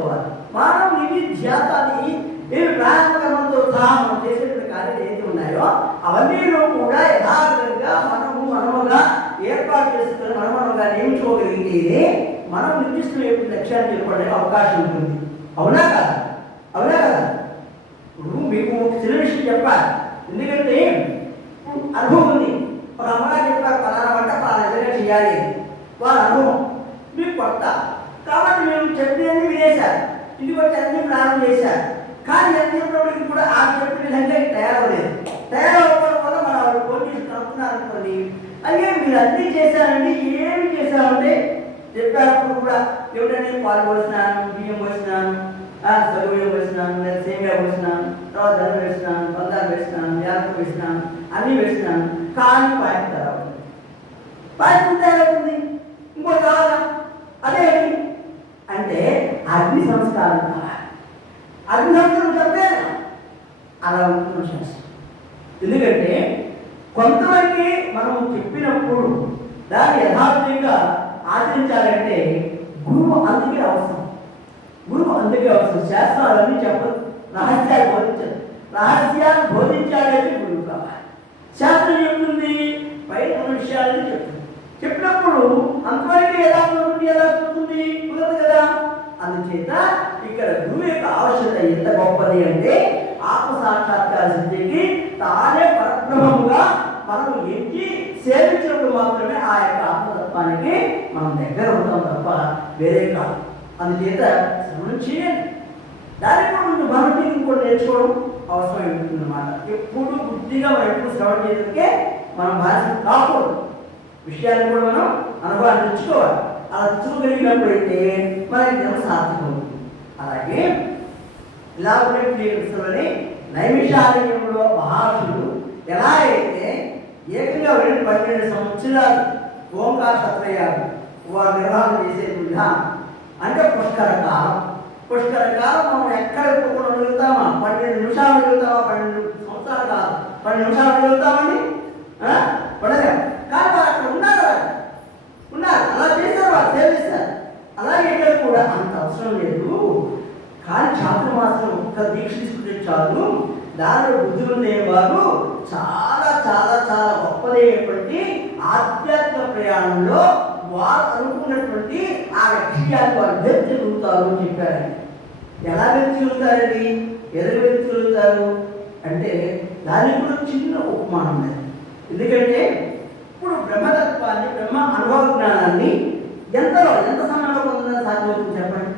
చేసుకోవాలి. మానవ నిధి ధ్యాస అని ఏ ప్రాణకర్మంతో సహా మనం చేసేటువంటి కార్యాలు ఏది ఉన్నాయో అవన్నీలో కూడా యథార్థంగా మనముగా ఏర్పాటు చేసుకుని మనముగా నియమించుకోగలిగితే మనం నిర్దిష్టమైన లక్ష్యాన్ని చేరుకోవడానికి అవకాశం ఉంటుంది. అవునా కదా? అవునా కదా? ఇప్పుడు మీకు ఒక చిన్న విషయం చెప్పాలి. ఎందుకంటే అనుభవం ఉంది. ఒక అమ్మగారు చెప్పారు పలానా వంట పలానా విధంగా చేయాలి. వాళ్ళ అనుభవం మీకు కొత్త కాబట్టి మేము చెప్పినది వినేశారు. ఇది వచ్చి అన్ని ప్రారంభం చేశారు. కానీ ఎంతప్పటికీ కూడా ఆ చెప్పిన విధంగా తయారవలేదు. తయారవ్వడం వల్ల మన వాళ్ళు ఫోన్ చేసి కనుక్కున్నారనుకోండి, అయ్యే మీరు అన్నీ చేశారండి, ఏమి చేశారంటే చెప్పేటప్పుడు కూడా ఏమిటంటే పాలు పోసినాను, బియ్యం పోసినాను, సరువు వేసినాను, లేదా సేమియా పోసినాను, తర్వాత ధనం వేసినాను, బంగారు వేసినాను, యాలకు వేసినాను, అన్నీ వేసినాను. కానీ పాయసం తయారవుతుంది. పాయసం తయారవుతుంది ఇంకో కావాలా అదే అంటే అగ్ని సంస్కారం కావాలి. అగ్ని సంస్కారం చెప్తే అలా ఉంటుంది శాస్త్రం. ఎందుకంటే కొంతమంది మనం చెప్పినప్పుడు దాన్ని యథార్థంగా ఆచరించాలంటే గురువు అందుకే అవసరం. గురువు అందుకే అవసరం. శాస్త్రాలన్నీ చెప్పదు, రహస్యాలు బోధించదు. రహస్యాలు బోధించాలంటే గురువు కావాలి. శాస్త్రం చెప్తుంది పైన విషయాలని చెప్తుంది. చెప్పినప్పుడు అంతవరకు ఎలా ఉంటుంది కుదరదు కదా. అందుచేత ఇక్కడ గురువు యొక్క ఆవశ్యకత ఎంత గొప్పది అంటే ఆత్మ సాక్షాత్కార సిద్ధికి తానే పరబ్రహ్మముగా మనం ఎక్కి సేవించినప్పుడు మాత్రమే ఆ యొక్క ఆత్మతత్వానికి మనం దగ్గర ఉంటాం తప్ప వేరే కాదు. అందుచేత శ్రవణం చేయండి. దానికి కూడా మనం ఇంకోటి నేర్చుకోవడం అవసరం ఉంటుంది అన్నమాట. ఎప్పుడు బుద్ధిగా మనం ఎప్పుడు శ్రవణం చేయడానికే మనం బాధ్యత కాకూడదు. విషయాన్ని కూడా మనం అనుభవాన్ని తెచ్చుకోవాలి. అలా తెచ్చుకోగలిగినప్పుడైతే మనకి జన్మ సార్థకం అవుతుంది. అలాగే ఇలా ఉండేటువంటి నైమిషారణ్యంలో మహర్షులు ఎలా అయితే ఏకంగా 12 సంవత్సరాలు ఓంకార సత్రయాలు వారు నిర్వహణ చేసేటువంటి అంటే పుష్కర కాలం. పుష్కర కాలం మనం ఎక్కడ ఒప్పుకొని ఉండగలుగుతామా? 12 నిమిషాలు ఉండగలుగుతామా? 12 సంవత్సరాలు కాదు, 12 నిమిషాలు ఉండగలుగుతామండి? ఉండలేము. కానీ వారు అక్కడ ఉన్నారు అలా చేశారు, వారు సేవిస్తారు. అలాగే ఇక్కడ కూడా అంత అవసరం లేదు. కానీ చాతుర్మాసం ఒక్క దీక్ష తీసుకుంటే చాలు. దానిలో బుద్ధులు ఉండేవారు చాలా చాలా చాలా గొప్పదైనటువంటి ఆధ్యాత్మిక ప్రయాణంలో వారు అనుకున్నటువంటి ఆ లక్ష్యాన్ని వారు వెతుకుతారు అని చెప్పారు. ఎలా వెతుకుతారండి? ఎదురు వెతుకుతారు అంటే దానికి కూడా చిన్న ఉపమానం ఉంది. ఎందుకంటే ఇప్పుడు బ్రహ్మతత్వాన్ని, బ్రహ్మ అనుభవ జ్ఞానాన్ని ఎంత సమయంలో పొందడం సాధ్యమవుతుంది చెప్పండి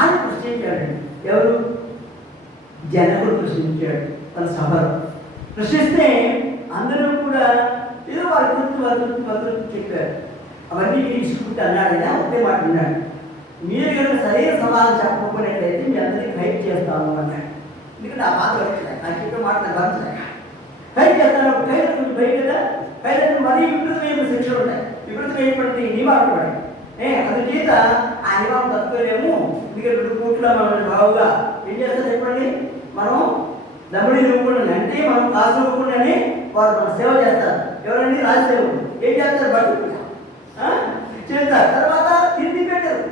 అని ప్రశ్నించాడు. ఎవరు? జనకుడు ప్రశ్నించాడు తన సభలో. ప్రశ్నిస్తే అందరూ కూడా ఏదో వారి గురించి చెప్పారు. అవన్నీ మీరు ఇసుకుంటే అన్నాడైనా ఒకే మాట అన్నాడు. మీరు కనుక సరైన సమాధానం చెప్పకపోయినట్లయితే మీ అందరినీ ఖైదు చేస్తాను అన్నాడు. ఎందుకంటే ఆ బాధ వచ్చాయి నాకు చెప్పే మాట నాకు గమనించలేక ఖైదు చేస్తాను. ఖైదు కొంచెం భయం కదా. ఖైదు మరీ విపరీతమైన శిక్షలు ఉంటాయి, విపరీతమైనటువంటి నియమాలు పడాయి. అందుచేత ఆ నియమం తప్పుకోలేము. ఎందుకంటే 2 కోట్ల మనం బావుగా ఏం చేస్తారు చెప్పండి? మనం దమ్ముడి ఇవ్వకుండా అంటే మనం కాసు ఇవ్వకుండానే వారు మన సేవ చేస్తారు. ఎవరండి? రాజసేవకులు. ఏం చేస్తారు? బట్టలు చేస్తారు. తర్వాత తిండి పెట్టరు.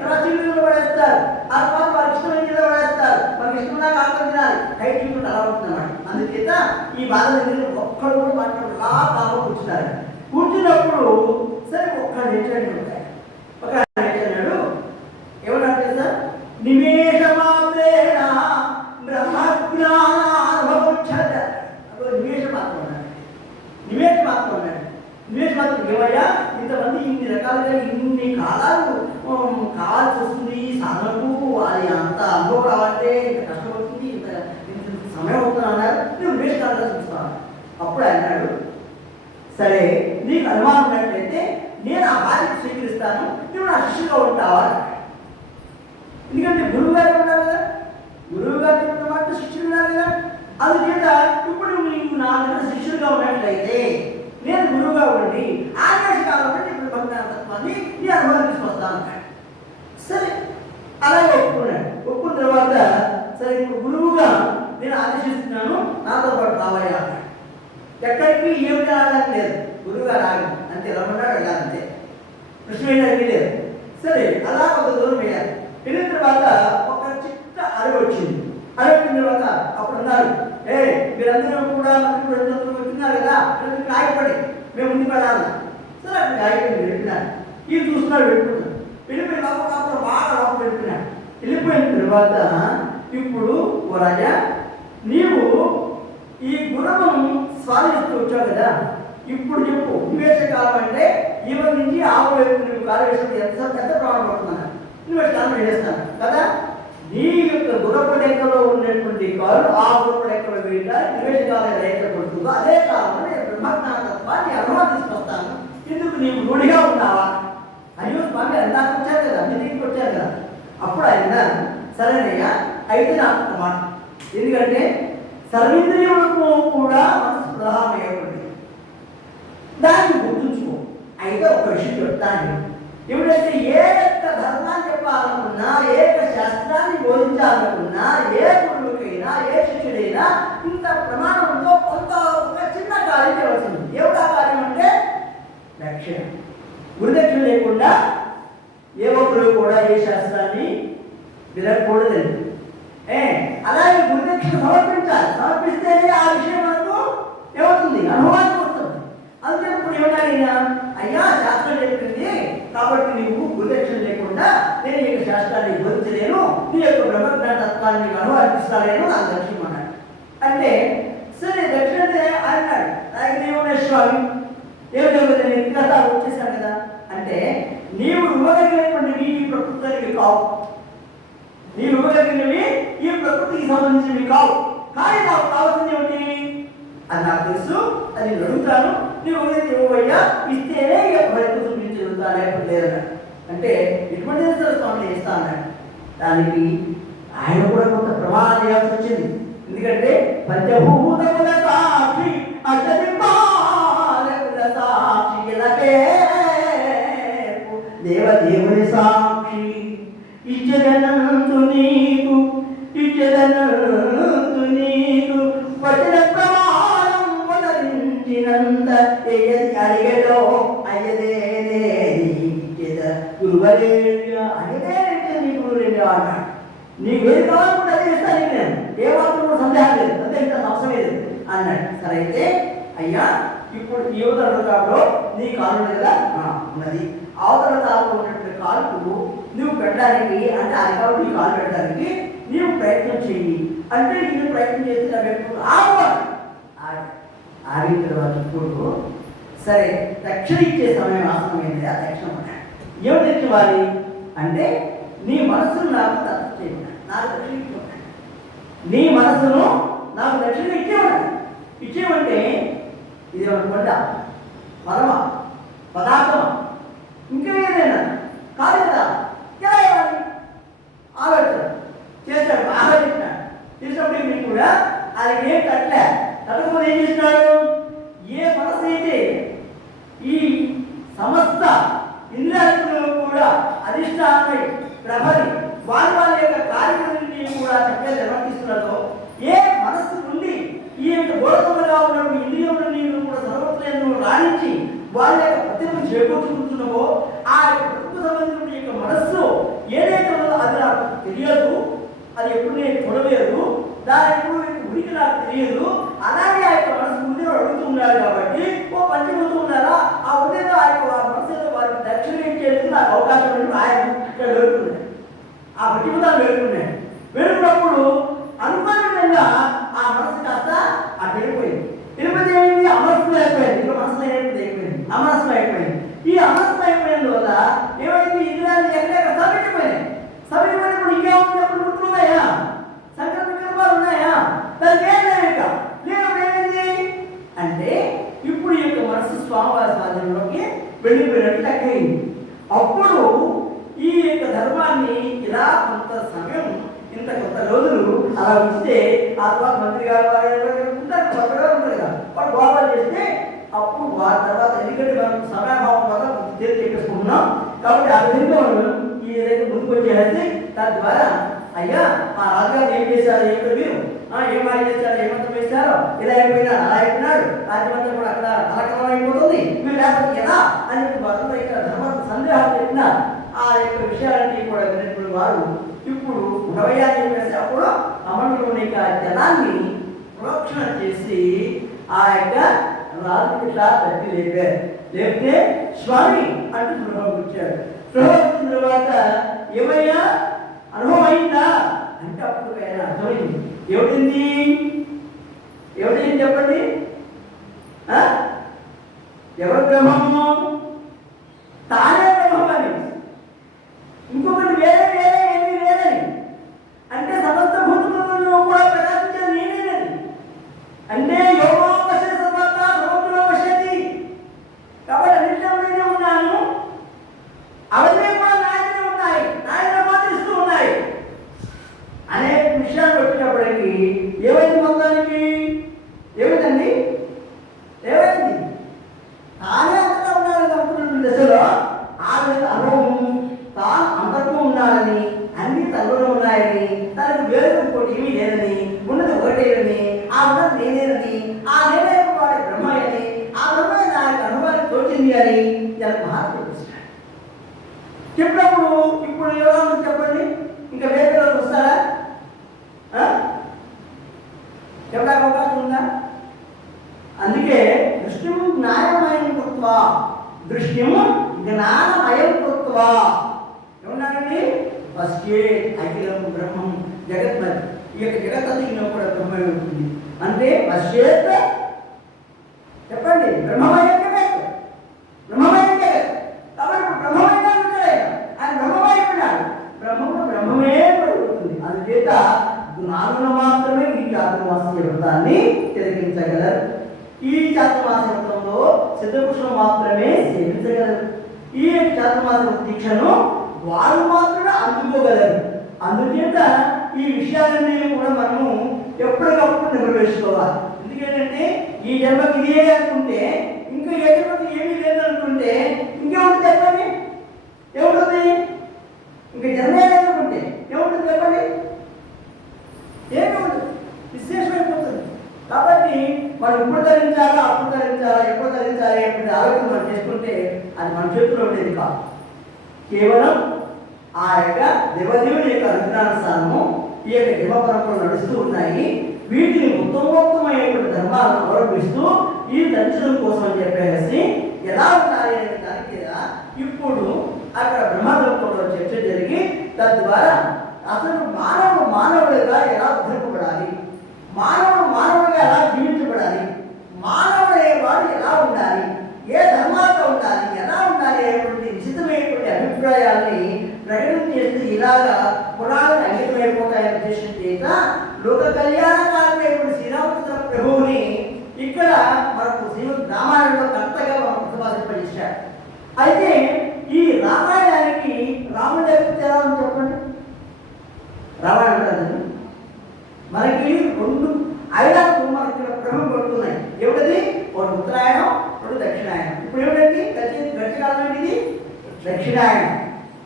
తర్వాత చిల్లు పడేస్తారు. ఆ తర్వాత వారికి ఇష్టమైన కింద పడేస్తారు. మనకి ఇష్టంగా కాకుండా తినాలి. హైట్ ఇవ్వకుండా అలా ఉంటుందన్నమాట. అందుచేత ఈ బాధలు ఒక్కడు కూడా మాట్లాడు లా కామ కూర్చున్నారు. కూర్చున్నప్పుడు సరే ఒక్క నేర్చండి ఒక నేర్చన్నాడు. ఏమన్నాడు సార్? నిమేషమాత్రేణ బ్రహ్మజ్ఞానానుభవక్షత. నిమేష మాత్రం ఉన్నాడు. నిమేష మాత్రం ఏమయ్యా ఇంతమంది ఇన్ని రకాలుగా ఇన్ని కాలాలు కావాల్సి వస్తుంది సాధనకు, అది అంత అనుభవం రావాలంటే ఇంత కష్టపడుతుంది, ఇంత సమయం అవుతుంది అన్నారు. నువ్వు నిమేష కాలంగా చూస్తాను. అప్పుడు అన్నాడు, సరే నీకు అనుమానం ఉన్నట్లయితే నేను ఆ బాధ్యత స్వీకరిస్తాను, నువ్వు నా శిష్యుగా ఉంటావా? ఎందుకంటే గురువు గారు ఉన్నారు కదా, గురువు గారు చెప్పిన మాట శిష్యుడు ఉన్నారు కదా. అందుచేత ఇప్పుడు నీవు నా దగ్గర శిష్యుడిగా ఉన్నట్లయితే నేను గురువుగా ఉండి ఆకాశ కాలంలో ఇప్పుడు భక్తత్వాన్ని నీ అనుభవం తీసుకొస్తాను. సరే అలాగే ఒప్పుకున్నాడు. ఒప్పుకున్న తర్వాత సరే ఇప్పుడు గురువుగా నేను ఆదేశిస్తున్నాను, నాతో పాటు కావాలా? ఎక్కడికి ఏమిటి రావడానికి లేదు, గురువుగా రాదు అంతే. రమ్మన్నాడు వెళ్ళాలంతే, కృష్ణుడు లేదు. సరే అలా కొంత దూరం వెళ్ళాలి. వెళ్ళాలి. సరే అక్కడ అయిపోయింది, వెళ్ళిపోయినాడు. ఈ చూస్తున్నాడు, వెళ్ళిపోతున్నాడు. వెళ్ళిపోయిన లోపల బాగా లోపల వెళ్ళిపోయినాడు. వెళ్ళిపోయిన తర్వాత ఇప్పుడు ఓ రాజా, నీవు ఈ గుణమును స్వాదిస్తూ వచ్చావు కదా, ఇప్పుడు చెప్పు నివేశకాలం అంటే ఈవెన్ నుంచి ఆవు వైపు నువ్వు కాలు వేసుకుంటే ఎంత ప్రాణం పడుతుందన్న నివేశకాలం వేస్తాను కదా. నీ యొక్క గుణపడెక్కలో ఉన్నటువంటి కాలు ఆ గుణపడెక్కలో వేయడానికి నివేశకాలం రైతు పడుతుందో అదే కాలంలో నేను బ్రహ్మజ్ఞానతత్వాన్ని అనుభవం తీసుకొస్తాను. ఎందుకు నీవు రూఢిగా ఉన్నావా? అయ్యో స్వామి అందాక వచ్చారు కదా, మీ దగ్గరికి వచ్చారు కదా. అప్పుడు ఆయన సరేనయ్యా, అయితే నాకు ఒక మాట, ఎందుకంటే సర్వేంద్రియములకు కూడా మనసు ప్రధానమైనటువంటి దాన్ని గుర్తుంచుకో. అయితే ఒక విషయం చెప్తాను, ఎప్పుడైతే ఏ యొక్క ధర్మాన్ని చెప్పాలనుకున్నా, ఏ యొక్క శాస్త్రాన్ని బోధించాలనుకున్నా, ఏ గురువుకైనా ఏ శిష్యుడైనా ఇంత ప్రమాణంతో కొంత ఒక చిన్న కార్యం చేయవలసింది. ఏమిటా కార్యం అంటే దక్షిణ. గురుదక్షిణ లేకుండా ఏ ఒక్కరు కూడా ఏ శాస్త్రాన్ని వినకూడదు. అలాగే గురుదక్షిణ సమర్పించాలి. సమర్పిస్తేనే ఆ విషయం మనకు ఏమవుతుంది, అనుభవానికి వస్తుంది. అందుకే ఇప్పుడు ఏమన్నా అయ్యా శాస్త్రం చెప్పింది కాబట్టి నీవు గురుదక్షిణ లేకుండా నేను ఈ యొక్క శాస్త్రాన్ని బోధించలేను, నీ యొక్క బ్రహ్మజ్ఞానతత్వాన్ని నీకు అనుభవిస్తలేను, నాకు దక్షిణ అన్నాడు. అంటే సరే దక్షిణ అన్నాడు. అలాగే దేవునే స్వామి ఏమిటో నేను ఇంకా వచ్చేసాను కదా అంటే, నీవు ఇవ్వగలిగినటువంటివి ఈ ప్రకృతికి కావు, నీవు ఇవ్వగలిగినవి ఈ ప్రకృతికి సంబంధించినవి కావు. కానీ నాకు కావాల్సింది ఏమిటి అని నాకు తెలుసు, అది నేను అడుగుతాను. నువ్వు ఇవ్వయ్యా, ఇస్తేనే ఫలితం చూపించగలుగుతా, లేకపోతే లేదన్నాడు. అంటే ఎటువంటి స్వామిని ఇస్తా అన్నాడు. దానికి ఆయన కూడా కొంత ప్రమాణం చేయాల్సి వచ్చింది. ఎందుకంటే పంచభూతముల సాక్షి అష్టదిక్పాలకుల సాక్షి దేవదేవుని సాక్షి ఇచ్చదనంతు నీకు, ఇచ్చదనంతు నీకు వచన ప్రమాణం వదరించినంత అడిగలో అయ్యదేనే ఇచ్చేద గురువరేగా అయ్యదే నీ గురువురేగా అన్నాడు. నీకు ఏది కావాలనుకుంటే అదే ఇస్తాను, నేను ఏ మాత్రం సందేహం లేదు, అంతే ఇంకా అవసరం లేదు అన్నాడు. సరే అయితే అయ్యా ఇప్పుడు యువతల కాలంలో నీ కాలు కదా ఉన్నది, అవతల కాలంలో ఉన్నటువంటి కాలుకు నువ్వు పెట్టడానికి అంటే అది కాబట్టి నీ కాలు పెట్టడానికి నీవు ప్రయత్నం చెయ్యి అంటే నేను ప్రయత్నం చేస్తే ఆగిన తర్వాత ఇప్పుడు సరే దక్షిణ ఇచ్చే సమయం ఆసనమైంది. ఆ దక్షిణ ఏమిటి ఇచ్చేవాలి అంటే నీ మనస్సును నాకు దక్షిణ చేయమన్నాడు, నాకు దక్షిణ ఇచ్చేవాడు. నీ మనస్సును నాకు దక్షిణ ఇచ్చేవాడు. ఇచ్చేవంటే ఇది కొండ పరమ పదార్థమా ఇంకా ఏదైనా కాదు కదా. ఎలా ఇవ్వాలి ఆలోచన చేశాడు, ఆలోచించాడు. చేసినప్పుడు మీకు కూడా అది ఏం కట్టలే. కట్టకపోతే ఏం చేసినాడు, ఏ మనసు అయితే ఈ సమస్త ఇంద్రియాలను కూడా అధిష్టానమై ప్రభని వాళ్ళ యొక్క కార్యక్రమాన్ని కూడా చక్కగా నిర్వర్తిస్తున్నదో, ఏ మనస్సు నుండి ఈ యొక్క గోడకములుగా ఉన్నప్పుడు ఇంద్రియములను నీవు కూడా సర్వత్రేను రాణించి వాళ్ళ యొక్క ప్రతిభను చేకూర్చుకుంటున్నావో, ఆ యొక్క ప్రతిభకు సంబంధించిన యొక్క మనస్సు ఏదైతే ఉన్నదో అది నాకు తెలియదు, అది ఎప్పుడు నేను చూడలేదు, దాని ఎప్పుడు ఉనికి నాకు తెలియదు. అలాగే ఆ యొక్క మనసు ముందే అడుగుతూ ఉన్నారు కాబట్టి ఓ పంచభూతం ఉన్నారా ఆ ఉదయం ఆ యొక్క మనసు వారికి దక్షిణ ఇచ్చేందుకు నాకు అవకాశం ఉంది. ఆయన ఇక్కడ వేడుకున్నాడు, ఆ ప్రతిభతాలు వేడుకున్నాడు. వేడుకున్నప్పుడు అనుకోని విధంగా ఆ మనసు కాస్త ఆ వెళ్ళిపోయింది. వెళ్ళిపోతే ఏమైంది, అమరస్వం అయిపోయింది. ఇంకా మనసు అయిపోయింది, అమరస్వం అయిపోయింది. ఈ అమరస్వం అయిపోయిన వల్ల ఏమైంది, ఇంద్రియాలు ఎక్కడెక్కడ సమిటిపోయినాయి. సమిటిపోయినప్పుడు ఇంకేముంది, అప్పుడు గుర్తున్నాయా, సంకల్ప వికల్పాలు ఉన్నాయా, దానికి ఏం లేక ఏమైంది అంటే ఇప్పుడు ఈ యొక్క మనసు స్వామివారి స్వాధీనంలోకి వెళ్ళిపోయినట్టు లెక్కయింది. అప్పుడు ఈ యొక్క ధర్మాన్ని ఇలా కొంత సమయం ఇంత కొంత రోజులు అలా ఉంచితే ఆ తర్వాత మంత్రి గారు ఉంటారు, కొత్తగా ఉంటారు కదా, వాళ్ళు గోపాలు చేస్తే అప్పుడు వారి తర్వాత ఎందుకంటే మనం సమయాభావం వల్ల తీర్చి చెప్పేసుకుంటున్నాం కాబట్టి ఆ విధంగా ఈ ఏదైతే ముందుకు వచ్చేసి దాని ద్వారా అయ్యా మా రాజుగారు ఏం చేశారు, ఏమిటో మీరు ఏం మాయ చేశారు, ఏమంతం వేశారో, ఇలా అయిపోయినా అలా అయిపోయినాడు, రాజ్యమంతా కూడా అక్కడ అలకలం అయిపోతుంది, మీరు లేకపోతే ఎలా అని భద్రత ఇక్కడ ధర్మ సందేహాలు చెప్పిన ఆ యొక్క విషయాలన్నీ కూడా విన్నటువంటి వారు ఇప్పుడు ఉడవయ్యాలని చెప్పేసి అప్పుడు అమరులోని జనాన్ని ప్రోక్షణ చేసి ఆ యొక్క రాజు ఇట్లా తట్టి లేపారు. లేకపోతే స్వామి అంటూ స్పృహకు వచ్చాడు. స్పృహ వచ్చిన తర్వాత ఏమయ్యా అనుభవం అయిందా అంటే అప్పుడు ఆయన అర్థమైంది. ఏమిటింది ఏమిటైంది చెప్పండి? ఎవరు బ్రహ్మము? తానే బ్రహ్మమని, ఇంకొకటి వేరే వేరే ఏమీ లేదని, అంటే సమస్త భూతములను కూడా ప్రకాశించేది నేనేనని, అంటే యోగోపశ సమర్థ సముద్రోపశతి, కాబట్టి అన్నింటిలో నేనే ఉన్నాను, అవన్నీ కూడా నాయనే ఉన్నాయి, నాయన మాత్రిస్తూ ఉన్నాయి అనే విషయాలు వచ్చినప్పటికీ ఏమైంది? మొత్తానికి ఏమైందండి? ఏమైంది? తానే అంతటా ఉన్నాడని అనుకున్న దశలో ఆ అనుభవం తాను అంతటూ ఉన్నాడని, అన్ని తనలో ఉన్నాయని, తనకు వేరు ఇంకోటి ఏమీ లేదని, ఉన్నది ఒకటేనని, ఆ ఉన్నది నేనేనని, ఆ నేనే వాడి బ్రహ్మయ్యని, ఆ బ్రహ్మయ్య నా యొక్క అనుభవానికి తోచింది అని తనకు మహాత్ముడు చూస్తాడు. చెప్పినప్పుడు ఇప్పుడు ఎవరో చెప్పండి, ఇంకా వేరే రోజు వస్తారా? చెప్పడానికి అవకాశం ఉందా? అందుకే దృష్టిం జ్ఞానమయం కృత్వా, దృష్టిం జ్ఞానమయం కృత్వా ఏమన్నారండి? ఫస్టే అఖిలం బ్రహ్మం జగత్మది, ఈ యొక్క జగత్తులో కూడా బ్రహ్మమే ఉంటుంది. అంటే పశ్చేత్ చెప్పండి, బ్రహ్మమయం జగత్, బ్రహ్మమయం జగత్. కాబట్టి బ్రహ్మమయం ఆయన బ్రహ్మమయున్నాడు, బ్రహ్మము బ్రహ్మమే పడుతుంది. అందుచేత జ్ఞానులు మాత్రమే ఈ చాతుర్మాస్య వ్రతాన్ని తిలకించగలరు. ఈ చాతుర్మాస వ్రతంలో సిద్ధపురుషులు మాత్రమే సేవించగలరు. ఈ చాతుర్మాస దీక్షను వారు మాత్రమే అందుకోగలరు. అందుచేత ఈ విషయాలన్నీ కూడా మనము ఎప్పటికప్పుడు నిర్వహించుకోవాలి. ఎందుకంటే ఈ జన్మకి ఇదే అనుకుంటే ఇంకా ఏ జన్మకి ఏమీ లేదనుకుంటే ఇంకేముంటుంది చెప్పండి? ఏముంటుంది? ఇంకా జన్మ లేదనుకుంటే ఏముంటుంది చెప్పండి? ఏమి ఉండదు, విశేషమైపోతుంది. కాబట్టి మనం ఇప్పుడు ధరించాలా, అప్పుడు ధరించాలా, ఎప్పుడు ధరించాలి ఎప్పుడు ఆలోచన మనం చేసుకుంటే అది మన చేతిలో ఉండేది కాదు. కేవలం ఆ యొక్క దేవదేవుని యొక్క అనుజ్ఞానుసారము ఈ యొక్క దివ పరంపరలు నడుస్తూ ఉన్నాయి. వీటిని ఉత్తమోత్తమైనటువంటి ధర్మాలను అవలంబిస్తూ ఈ దర్శనం కోసం అని చెప్పేసి ఎలా ఉండాలి అనే దానికి ఇప్పుడు అక్కడ బ్రహ్మరూపంలో చర్చ జరిగి తద్వారా అసలు మానవుడిగా ఎలా ఉద్ధరింపబడాలి, మానవుడిగా ఎలా జీవించబడాలి, మానవుడు అనేవాడు ఎలా ఉండాలి, ఏ ధర్మాలతో ఉండాలి, ఎలా ఉండాలి అనేటువంటి నిశ్చితమైనటువంటి అభిప్రాయాల్ని ప్రకటన చేస్తే ఇలాగా పురాణాలు అంకితమైపోతాయని ఉద్దేశం చేత లోక కళ్యాణకారుడైనటువంటి శ్రీరామచంద్ర ప్రభువుని ఇక్కడ మనకు శ్రీమద్ రామాయణంలో కర్తగా మనం ప్రతిపాదింపజేశాడు. అయితే ఈ రామాయణానికి రాముడు లేకపోతే ఎలా ఉంది చెప్పండి? రామాయణం కాదండి, మనకి రెండు ఐదారు మనకి ఇక్కడ క్రమం పడుతున్నాయి. ఏమిటది? ఒకటి ఉత్తరాయణం, రెండు దక్షిణాయనం. ఇప్పుడు ఏమిటండి? గడిచికాలం ఏంటిది? దక్షిణాయనం.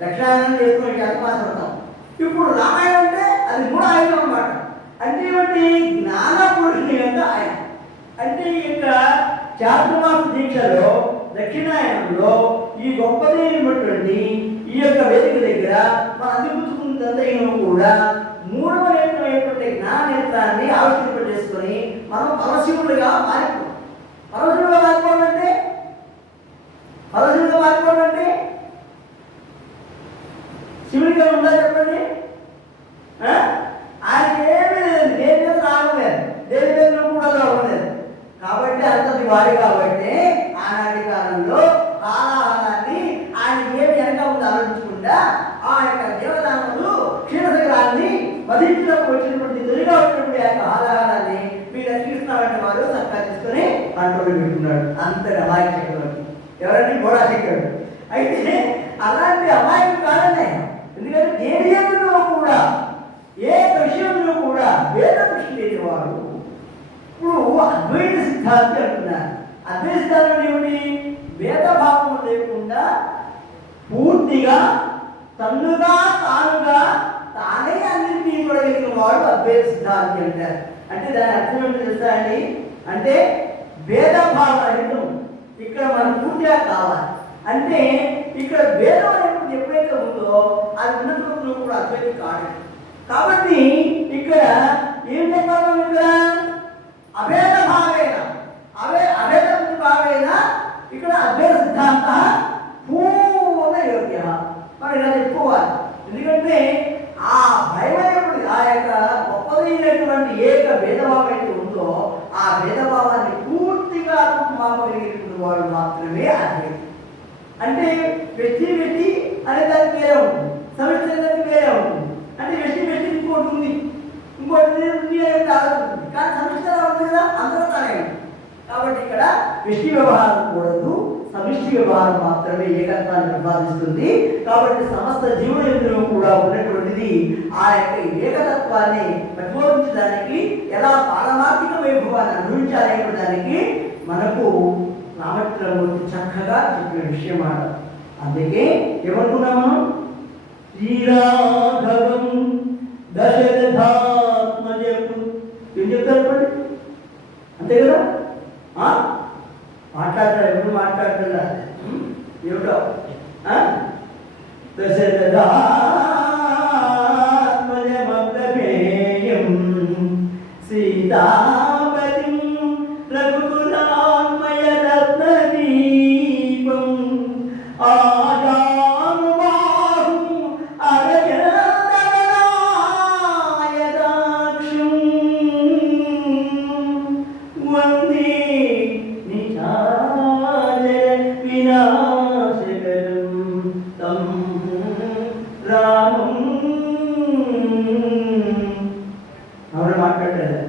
దక్షిణాయనం చేసుకునే చాతుర్మాస వ్రతం. ఇప్పుడు రామాయణం అంటే అది మూడు ఆయుధం అన్నమాట. అంటే ఏమిటి? జ్ఞాన పురుషుని యొక్క ఆయన. అంటే ఈ యొక్క చాతుర్మాస దీక్షలో దక్షిణాయనంలో ఈ గొప్పదైనటువంటి ఈ యొక్క వేదిక దగ్గర మన అందిపుచ్చుకున్నదంతా కూడా మూడవ నేత్రమైనటువంటి జ్ఞాన నేత్రాన్ని ఆవిష్కరింపజేసుకొని మనం పరశివులుగా మారిపోతాం. పరశివులుగా మారిపోవాలంటే శివుడిగా ఉందా చెప్పండి? ఆయనకి ఏమీ లేదు, దేని మీద రావలేదు, దేని మీద కూడా రావలేదు. కాబట్టి అంతటి వాడి కాబట్టి ఆనాటి కాలంలో ఆహారాన్ని ఆయన ఏమి వెనక ముందు ఆలోచించకుండా ఆ యొక్క దేవదానములు క్షీరశిఖరాన్ని వధించినప్పుడు వచ్చినటువంటి తొలిగా వచ్చినప్పుడు ఆ యొక్క ఆహారాన్ని మీరు రక్షిస్తున్నామంటే వారు సత్కరిస్తుని కంట్రోల్ పెట్టుకున్నాడు. అంతటి అమాయక చక్రవర్తి ఎవరండి? ఘోడాశంకరుడు. అయితే అలాంటి అమాయకుడు కాదనే, ఎందుకంటే దేని ఎందులో కూడా ఏ విషయంలో కూడా వేద దృష్టి లేని వాడు. ఇప్పుడు అద్వైత సిద్ధాంతి అంటున్నారు. అద్వైత సిద్ధాంతం ఏమిటి? భేదభావం లేకుండా పూర్తిగా తన్నుగా తానుగా తానే అన్నింటినీ చూడగలిగిన వాడు అద్వైత సిద్ధాంతి అంటారు. అంటే దాని అర్థం ఏంటో తెలుసా అండి? అంటే భేదభావం ఇక్కడ మనం పూర్తిగా కావాలి. అంటే ఇక్కడ భేదం అనేటువంటి ఎప్పుడైతే ఉందో అది ఉన్నతంలో కూడా అద్వైతం కాదు. కాబట్టి ఇక్కడ ఏం చెప్పాలి? ఇక్కడ అభేద భావేన అభేద భావేన ఇక్కడ అద్వైత సిద్ధాంత పూర్ణ యోగ్య. మనం ఇలా చెప్పుకోవాలి. ఎందుకంటే ఆ భయమైనప్పుడు ఆ యొక్క గొప్పదైనటువంటి ఏక భేదభావం అయితే ఉందో ఆ భేదభావాన్ని పూర్తిగా రూపుమాపగలిగినటువంటి వాడు మాత్రమే అద్వైతం. అంటే వ్యక్తి అనే దానికి వేరే ఉంటుంది, సమిష్టి అనే దానికి వేరే ఉంటుంది. అంటే వ్యక్తి ఇంకోటి ఉంది, ఇంకోటి ఉంది అనేది ఆలోచించింది, కానీ సమిష్టి ఎలా ఉంది కదా, అందరూ తానే ఉంది. కాబట్టి ఇక్కడ వ్యక్తి వ్యవహారం కూడదు, సమిష్టి వ్యవహారం మాత్రమే ఏకత్వాన్ని ప్రతిపాదిస్తుంది. కాబట్టి సమస్త జీవులందరూ కూడా ఉన్నటువంటిది ఆ యొక్క ఏకతత్వాన్ని ప్రతిబోధించడానికి, ఎలా పారమార్థిక వైభవాన్ని అనుభవించాలనే దానికి మనకు రామచంద్రమూర్తి చక్కగా చెప్పిన విషయం మాట. అందుకే ఏమనుకున్నాం మనం, శ్రీరాఘవం దశరథాత్మజకు ఏం చెప్తారు అంతే కదా. మాట్లాడతారు, ఎప్పుడు మాట్లాడతారా ఏమిటో దశరథాత్మజమప్రమేయం సీతాపతిం రఘుకులాన్మయ రత్నదీపం ఆజానుబాహుం అరయదవనాయదాక్షం వందే నిశాచర వినాశకరం తం రామం. అవును మాట్లాడారు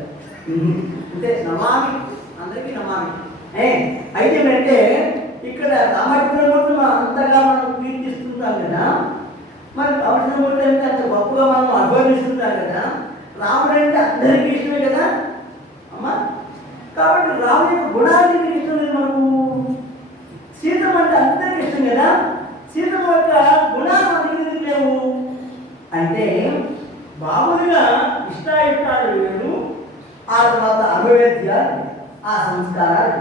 అంటే నమామి, అందరికీ నమామి. అయితే ఏంటంటే ఇక్కడ రామచంద్రమూర్తి మనం అంతగా మనం కీర్తిస్తుంటాం కదా, మరి రామచంద్రమూర్తి అంటే అంత గొప్పగా మనం అనుభవిస్తుంటాం కదా. రాముడు అంటే అందరికీ ఇష్టమే కదా అమ్మా. కాబట్టి రాముడి యొక్క గుణాలు ఎందుకు ఇష్టం లేదు మనకు? సీతమ్మ అంటే అందరికీ ఇష్టం కదా, సీతమ్మ యొక్క గుణాలు మనకి ఎందుకు లేవు అంటే మామూలుగా ఇష్టాయిష్టాలు వేరు, ఆ తర్వాత అనుభవేద్యాలు, ఆ సంస్కారాలు.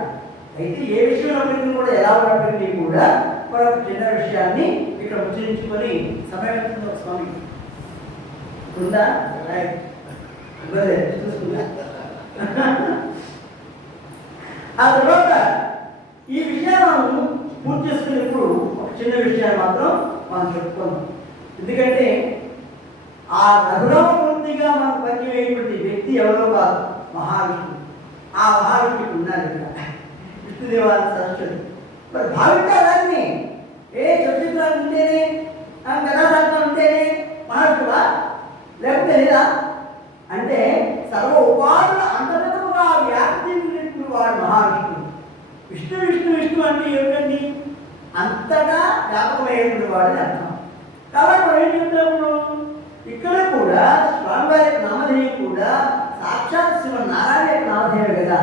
అయితే ఏ విషయంలో కూడా ఎలా ఉన్నప్పటికీ కూడా మరొక చిన్న విషయాన్ని ఇక్కడ ఉచ్చరించుకొని సమయం స్వామి ఉందా చూసుకుందా. ఆ తర్వాత ఈ విషయాలను పూర్తి చేసుకునేప్పుడు ఒక చిన్న విషయాన్ని మాత్రం మనం చెప్పుకుందాం. ఎందుకంటే ఆ రఘురామమూర్తిగా మనకు పరిచయమైనటువంటి వ్యక్తి ఎవరో కాదు, మహావిష్ణువు. ఆ మహావిష్ణువుకి ఉన్నారు ఇక్కడ విష్ణుదేవాల సరస్వతి. మరి భావించాలని చతుర్థాలు ఉంటేనే, కథాశాస్త్రం ఉంటేనే మహావిష్ణువా, లేకపోతే లేదా అంటే సర్వ ఉపాధుల అంతర్గతముగా వ్యాప్తి ఉన్నటువంటి వాడు మహావిష్ణువు. విష్ణు విష్ణు విష్ణు అంటే ఏమిటండి? అంతగా వ్యాపకమైనటువంటి వాడని అర్థం. కాబట్టి మనం ఏం చెప్తాము, ఇక్కడ కూడా స్వామివారి యొక్క నామధేయం కూడా సాక్షాత్ శ్రీమన్నారాయణ యొక్క నామధేయం కదా.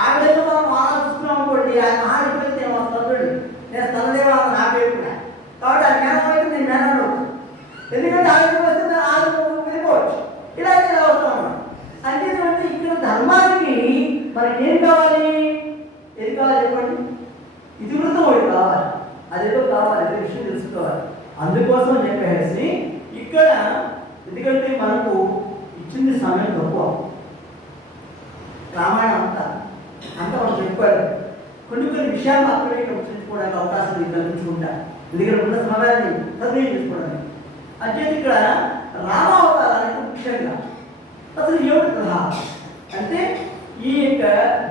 ఆ విధంగా మనం ఆలోచిస్తున్నాం అనుకోండి, ఆ మహావిష్ణువు నేను వస్తాను, నేను స్తనదేవాలను ఆపేయకుండా. కాబట్టి ఆ జ్ఞానం అయితే నేను జ్ఞానంలో, ఎందుకంటే ఆలోచన వస్తే ఆలోచన వెళ్ళిపోవచ్చు, ఇలాగే వస్తాం. అంటే ఇక్కడ ధర్మానికి మనకి ఏం కావాలి, ఏది కావాలి చెప్పండి, ఇది వృత్తం ఒకటి కావాలి, అదేదో కావాలి, అదే విషయం తెలుసుకోవాలి. అందుకోసం చెప్పేసి ఇక్కడ ఎందుకంటే మనకు ఇచ్చింది సమయం తక్కువ, రామాయణం అంతా మనం చెప్పారు. కొన్ని విషయాలు మాత్రమే ఇక్కడ చర్చించుకోవడానికి అవకాశం కల్పించుకుంటా, ఎందుకంటే ఉన్న సమయాన్ని సద్వినియోగం చేసుకోవడానికి. అంటే ఇక్కడ రామావతారానికి ముఖ్యంగా అసలు ఏమిటి ప్రధానం అంటే ఈ యొక్క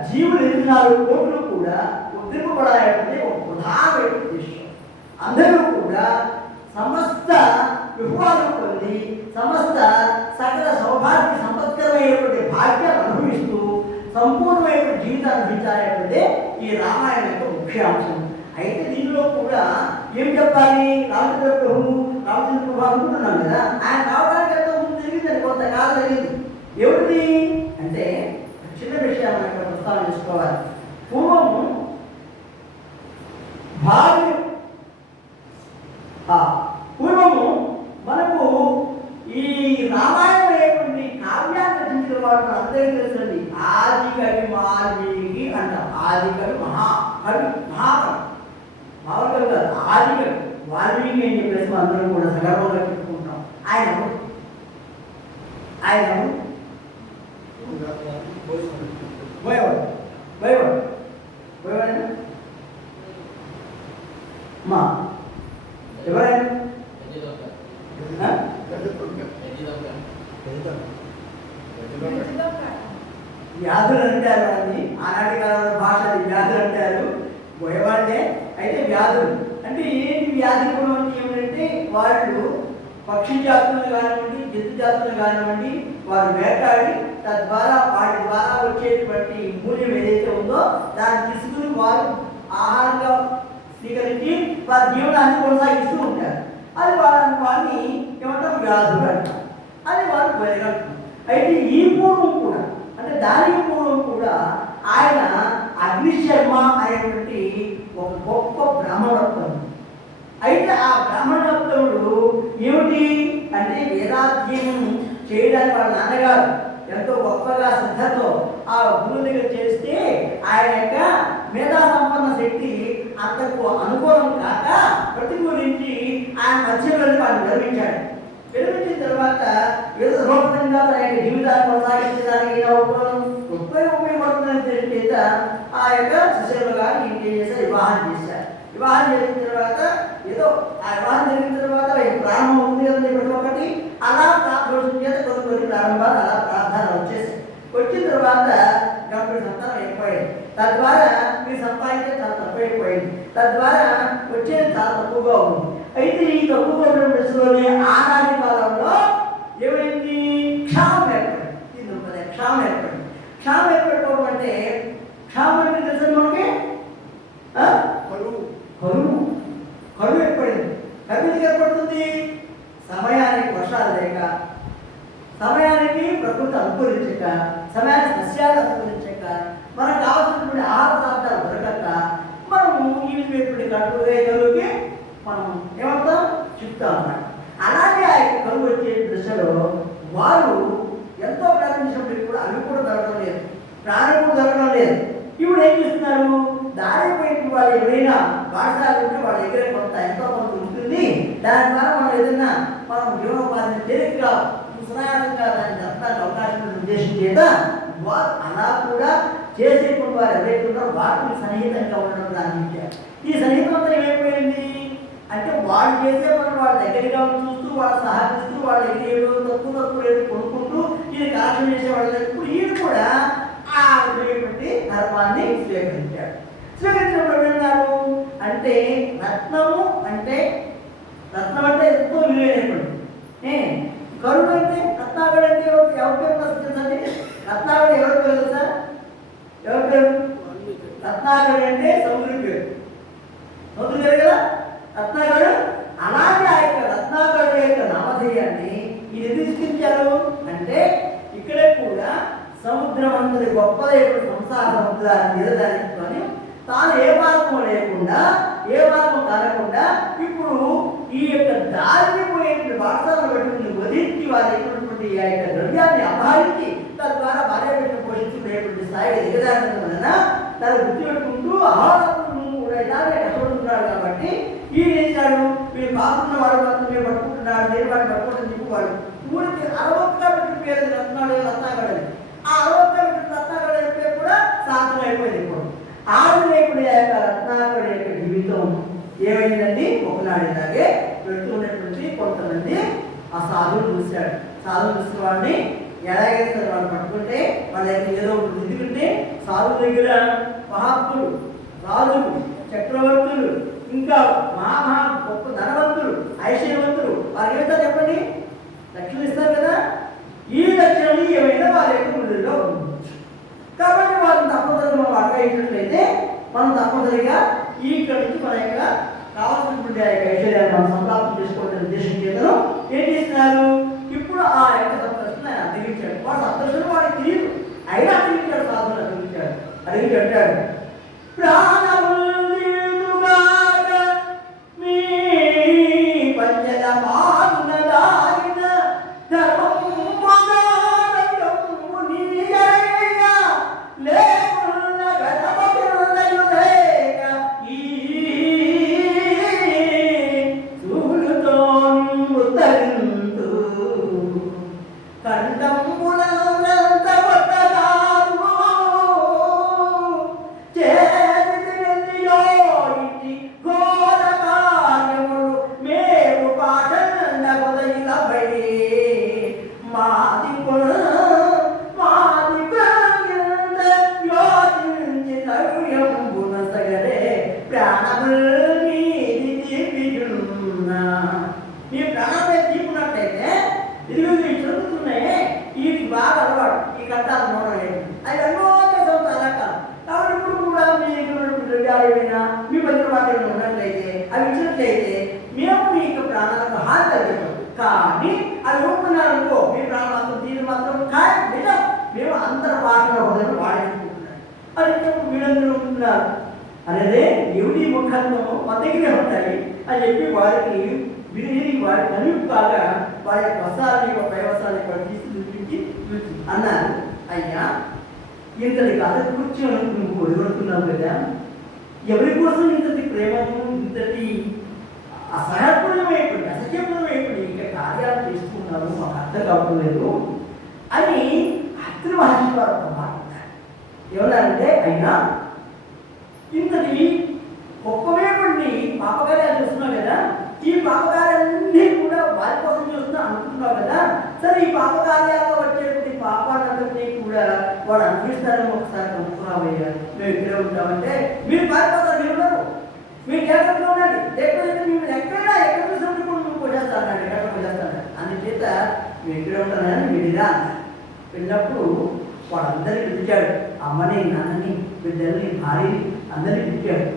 జీవులు 24 కోట్లు కూడా ఉద్ధరింపబడాలంటే ఒక ప్రధానమైన ఉద్దేశం. అందరూ కూడా సమస్త విభవాలను పొంది సమస్త సకల సౌభాగ్య సంపత్కరమైనటువంటి భాగ్యాన్ని అనుభవిస్తూ సంపూర్ణమైనటువంటి జీవితాన్ని అందించాలంటే ఈ రామాయణం యొక్క ముఖ్య అంశం. అయితే దీనిలో కూడా ఏం చెప్పాలి, రామచంద్ర ప్రభు అనుకుంటున్నాం కదా, ఆయన రావడానికి ఎంతో ముందు జరిగిందని కొంతకాలం జరిగింది. ఏమిటి అంటే చిన్న విషయాన్ని ఇక్కడ ప్రస్తావన చేసుకోవాలి. పూర్వము మనకు ఈ రామాయణం అనేటువంటి కావ్యాన్ని రచించిన వాడు అందరికీ తెలుసండి, ఆది కవి వాల్మీకి అంటాం. ఆది కవి మహాకవి, మహాకవి, మామూలు కాదు, ఆది కవి వాల్మీకి అని చెప్పేసి అందరం కూడా సగర్వంగా చెప్పుకుంటాం. ఆయన అమ్మా ఎవరైనా వ్యాధులు అంటారు వాళ్ళని, ఆనాటి కాలంలో భాషలు వ్యాధులు అంటారు, పోయేవాళ్ళే. అయితే వ్యాధులు అంటే ఏంటి? వ్యాధి గుణం అంటే ఏమిటంటే వాళ్ళు పక్షి జాతులు కానివ్వండి, జంతు జాతులు కానివ్వండి, వారు వేటాడి తద్వారా వాటి ద్వారా వచ్చేటువంటి మూల్యం ఏదైతే ఉందో దాన్ని తీసుకుని వారు ఆహారంగా స్వీకరించి వారి జీవనాన్ని కొనసాగిస్తూ ఉంటారు. అది వారిని ఏమంటాం? వ్యాధులు అంటారు. అది వారు పోయగలుగుతారు. అయితే ఈ పూర్వం కూడా అంటే దాని పూర్వం కూడా ఆయన అగ్నిశర్మ అనేటువంటి ఒక గొప్ప బ్రాహ్మణోత్తముడు. అయితే ఆ బ్రాహ్మణోత్తముడు ఏమిటి అంటే వేదాధ్యయనం చేయడానికి వాళ్ళ నాన్నగారు ఎంతో గొప్పగా శ్రద్ధతో ఆ గురువు దగ్గర చేస్తే ఆయన యొక్క మేధా సంపన్న శక్తి అంతకు అనుకూలం కాక ప్రతికూలించి ఆయన మధ్యలో వాడిని విరమించాడు. విరమించిన తర్వాత ఏదో రూపంగా తన యొక్క జీవితాన్ని కొనసాగించడానికి ఉపయోగపడుతుందని చేత ఆ యొక్క శిష్యులుగా ఏం చేశారు? వివాహం చేశారు. వివాహం చేసిన తర్వాత ఏదో ఆ వివాహం జరిగిన తర్వాత ప్రారంభం ఉంది కదండి ప్రతి ఒక్కటి. అలా ప్రార్థన చేత కొన్ని ప్రారంభాలు అలా ప్రార్థన వచ్చేసాయి. వచ్చిన తర్వాత గంభీర సంతానం అయిపోయింది. తద్వారా మీరు సంపాదించే చాలా తక్కువైపోయింది. తద్వారా వచ్చేది చాలా తక్కువగా ఉంది. అయితే ఈ తక్కువగా ఉన్న దశలోనే ఆనాటి కాలంలో ఏమైంది? క్షామం ఏర్పడింది. ఇది క్షామం ఏర్పడింది. క్షామం ఏర్పడిపోవడం అంటే క్షామం అంటే తెలుసు మనకి కరువు ఏర్పడింది. కరువు ఏర్పడుతుంది సమయానికి వర్షాలు లేక, సమయానికి ప్రకృతి అనుకూలించక, సమయానికి సస్యాలు అనుకూలించక, మనకు కావాల్సినటువంటి ఆహార పదార్థాలు దొరకక మనము ఈ విధమైనటువంటి కరువుకి మనం ఏమంటాం? చెప్తాం అన్నమాట. అలాగే ఆ యొక్క కరువు వచ్చే దశలో వారు ఎంతో ప్రారంభించినప్పటికీ కూడా అవి కూడా దొరకడం లేదు, ప్రాణం కూడా దొరకడం లేదు. ఇప్పుడు ఏం చేస్తున్నారు? దారిపోయిన వాళ్ళు ఎవరైనా పాఠశాల ఉంటే వాళ్ళ దగ్గర కొంత ఎంతో కొంత ఉంటుంది. దాని ద్వారా మనం ఏదైనా మనం జీవనోపాధిని తేలికగా సునాయాసంగా దాన్ని జరపడానికి అవకాశం ఉన్న ఉద్దేశం చేత వారు అలా కూడా చేసేటువంటి వారు ఎవరైతే ఉన్నారో వాటిని సన్నిహితంగా ఉండడం ప్రారంభించారు. ఈ సన్నిహితంతో ఏమైపోయింది అంటే వాళ్ళు చేసే పనులు వాళ్ళ దగ్గరగా చూస్తూ వాళ్ళు సహకరిస్తూ వాళ్ళ దగ్గర ఏదో తక్కువ రేటు కొనుక్కుంటూ ఇది కలెక్షన్ చేసేవాళ్ళ ఇప్పుడు ఈయన కూడా ఆ విధమైనటువంటి ధర్మాన్ని స్వీకరించాడు. స్వీకరించినప్పుడు ఏమన్నారు అంటే రత్నం అంటే ఎంతో విలువైనటువంటి కరుడు అంటే రత్నాగడు అంటే ఎవరి పేరు ప్రసిద్ధండి? రత్నాగడు ఎవరి పేరు తెలుసా? ఎవరి పేరు? రత్నాగడు అంటే సముద్రం పేరు. సముద్రం పేరు కదా రత్నాగడు. అలాగే ఆ యొక్క రత్నాగడు యొక్క నామధేయాన్ని ఇది ఎందుకు సృష్టించారు అంటే ఇక్కడే కూడా సముద్రం అంతటి గొప్పదైనటువంటి సంసార సముద్రాన్ని నిలదారించుకొని తాను ఏ మార్గం లేకుండా ఏ మార్గం కానకుండా ఇప్పుడు ఈ యొక్క దారిని పోయేటువంటి వార్తలను పెట్టుకుని వదిలించి వారి అయినటువంటి ఆ యొక్క ద్రవ్యాన్ని అపహరించి తద్వారా భార్య పెట్టిన పోషించుకునేటువంటి స్థాయికి దిగజారడం వలన దాన్ని గుర్తు పెట్టుకుంటూ ఆహారం కూడా ఇలాగే కష్టపడుతున్నాడు. కాబట్టి ఈయన చేశాడు మీరు కాకుండా వాడు మాత్రమే పట్టుకుంటున్నాడు, నేను వాడిని పట్టుకుంటాను చెప్పి వాడు ఊరికి అరవత్గా పెట్టి పేరు రత్నాగడని. ఆ అరవత్గా పెట్టిన రత్నాగడ పేరు కూడా శాస్త్రం అయిపోయింది. ఇప్పుడు ఆవిడ యొక్క రత్నాకరుడు యొక్క జీవితం ఏమైందండి? ఒకనాడు ఇలాగే పెడుతున్నటువంటి కొంతమంది ఆ సాధువులు చూశాడు. సాధువులు చూసిన వాడిని ఎలాగైతే వాళ్ళు పట్టుకుంటే వాళ్ళ దగ్గర ఏదో ఒకటి ఎందుకంటే సాధువుల దగ్గర మహాత్ములు, రాజులు, చక్రవర్తులు, ఇంకా మహా గొప్ప ధనవంతులు, ఐశ్వర్యవంతులు వారు ఏమిటో చెప్పండి? దక్షిణ ఇస్తారు కదా. ఈ దక్షిణని ఏమైనా వారి యొక్క ముందులో ఉంది. కాబట్టి వాళ్ళని తప్పనిసరిగా మనం అడ్డగించినట్లయితే మనం తప్పనిసరిగా ఇక్కడ నుంచి మన యొక్క కావాల్సినటువంటి ఆ యొక్క ఐశ్వర్యాన్ని మనం సంప్రాప్తం చేసుకోవడం ఉద్దేశం చేతను ఏం చేస్తున్నారు? ఇప్పుడు ఆ యొక్క సప్తర్శిని ఆయన అడ్డగించాడు. వాడు సప్తర్శిని వాడికి తెలియదు, అయినా అడ్డగించాడు. సాధువులు అడ్డగించాడు. అడిగి అంటాడు చేతి కానీ అది ఒప్పుకున్నారు అనుకో మీ ప్రాణం మాత్రం తీరు మాత్రం కానీ నిజం మేము అంతర్భాషలో వాడేసుకుంటున్నాం. అది వీళ్ళందరూ ఉంటున్నారు అనేది ఎవరి ముఖంలో మా దగ్గరే ఉంటాయి అని చెప్పి వారికి విని వారి కనుపాగా వారి యొక్క వస్త్రాలని పై వస్త్రాలు ఇక్కడ తీసి చూపించి అన్నారు. అయ్యా ఇంతటి కాదు కూర్చొని నువ్వు ఎదురుతున్నావు కదా, ఎవరి కోసం ఇంతటి ప్రేమను ఇంతటి అసహ్యపూర్ణమైపోయింది అసహ్యపూర్ణమైపోయింది ఇంకా కార్యాలు చేస్తున్నావు మాకు అర్థం కావట్లేదు అని అతని మహర్షి వారు ఒక మాట అన్నారు. ఏమన్నారంటే అయినా ఇంతటి గొప్పమైనటువంటి పాపకార్యాలు చూస్తున్నావు కదా, ఈ పాపకార్యాలన్నీ కూడా వారి కోసం చూస్తున్నా అనుకుంటున్నావు కదా, సరే ఈ పాపకార్యాల్లో వచ్చేటువంటి పాపాలందరినీ కూడా వాడు అనుభవిస్తారని ఒకసారి కనుక్కున్నావయ్యా. మేము ఇక్కడే ఉంటామంటే మీరు పారిపోతారు, మీరు ఉండరు, మీరు జాగ్రత్తగా ఉండండి, లేకపోతే మేము ఎక్కడ చూసినప్పుడు కూడా మేము పోసేస్తాను ఎక్కడ పోసేస్తాను అందుచేత మేము ఇక్కడే ఉంటానని విడిగా వెళ్ళినప్పుడు వాడందరికీ పిలిచాడు. అమ్మని నాన్నని బిడ్డల్ని భార్యని అందరినీ పిలిచాడు.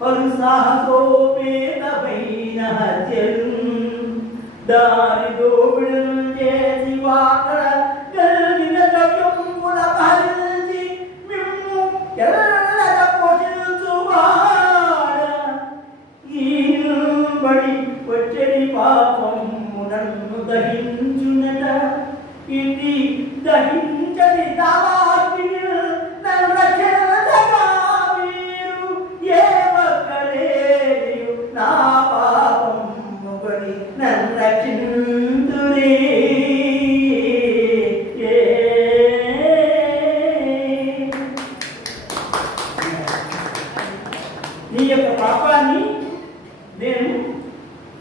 పలు సాహసోపేతమైన హత్యలు దారి దోపిడలు చేసి వాకడ కలిగిన ద్రవ్యముల భరించి మిమ్ము ఎల్లద పోషించువాడ ఈ బడి వచ్చడి పాపము నన్ను దహించునట ఇది దహించని దావాగ్ని నన్ను రక్షించగా మీరు ఏ ఒక్కలేయు నా పాపము కొని నన్ను రక్షింతురే. నీ యొక్క పాపాన్ని నేను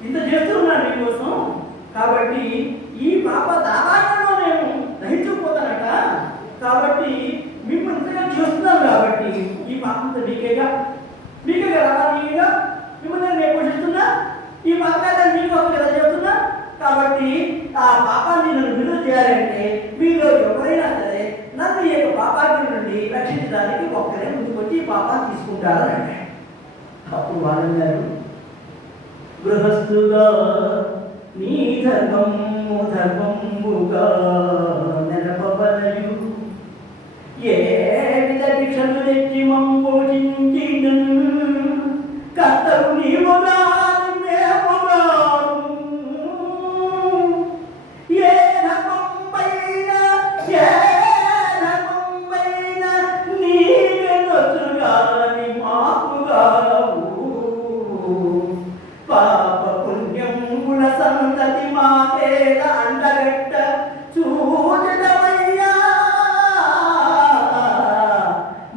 ఇంత చేస్తున్నాను నీకోసం, కాబట్టి ఈ పాప దావాగ్నిలో నేను దహించుకుపోతానట, కాబట్టి మిమ్మల్ని ఇంతగా చేస్తున్నాను కాబట్టి ఈ పాపంతో నీకేగా రావాలిగా మిమ్మల్ని నేను పోషిస్తున్నా, ఈ పాపాన్ని నీకోసం కదా చేస్తున్నా, కాబట్టి ఆ పాపాన్ని నన్ను విడుదల చేయాలంటే మీలో ఎవరైనా సరే నన్ను ఈ యొక్క పాపాన్ని నుండి రక్షించడానికి ఒక్కరే ముందుకు వచ్చి ఈ పాపాన్ని తీసుకుంటారని అంటే అప్పుడు వాళ్ళన్నారు గృహస్థుగా నీ ధర్మముగా నెలపబలయు ఏ విధ భిక్షలు తెచ్చి పోషించిన కర్తవు నీవుగా ఏ ధర్మం పైన నీవెనొచ్చుగాని మాకుగావు పాప పుణ్యముల సంతతి మాకేల అండగట్ట చూడవయ్యా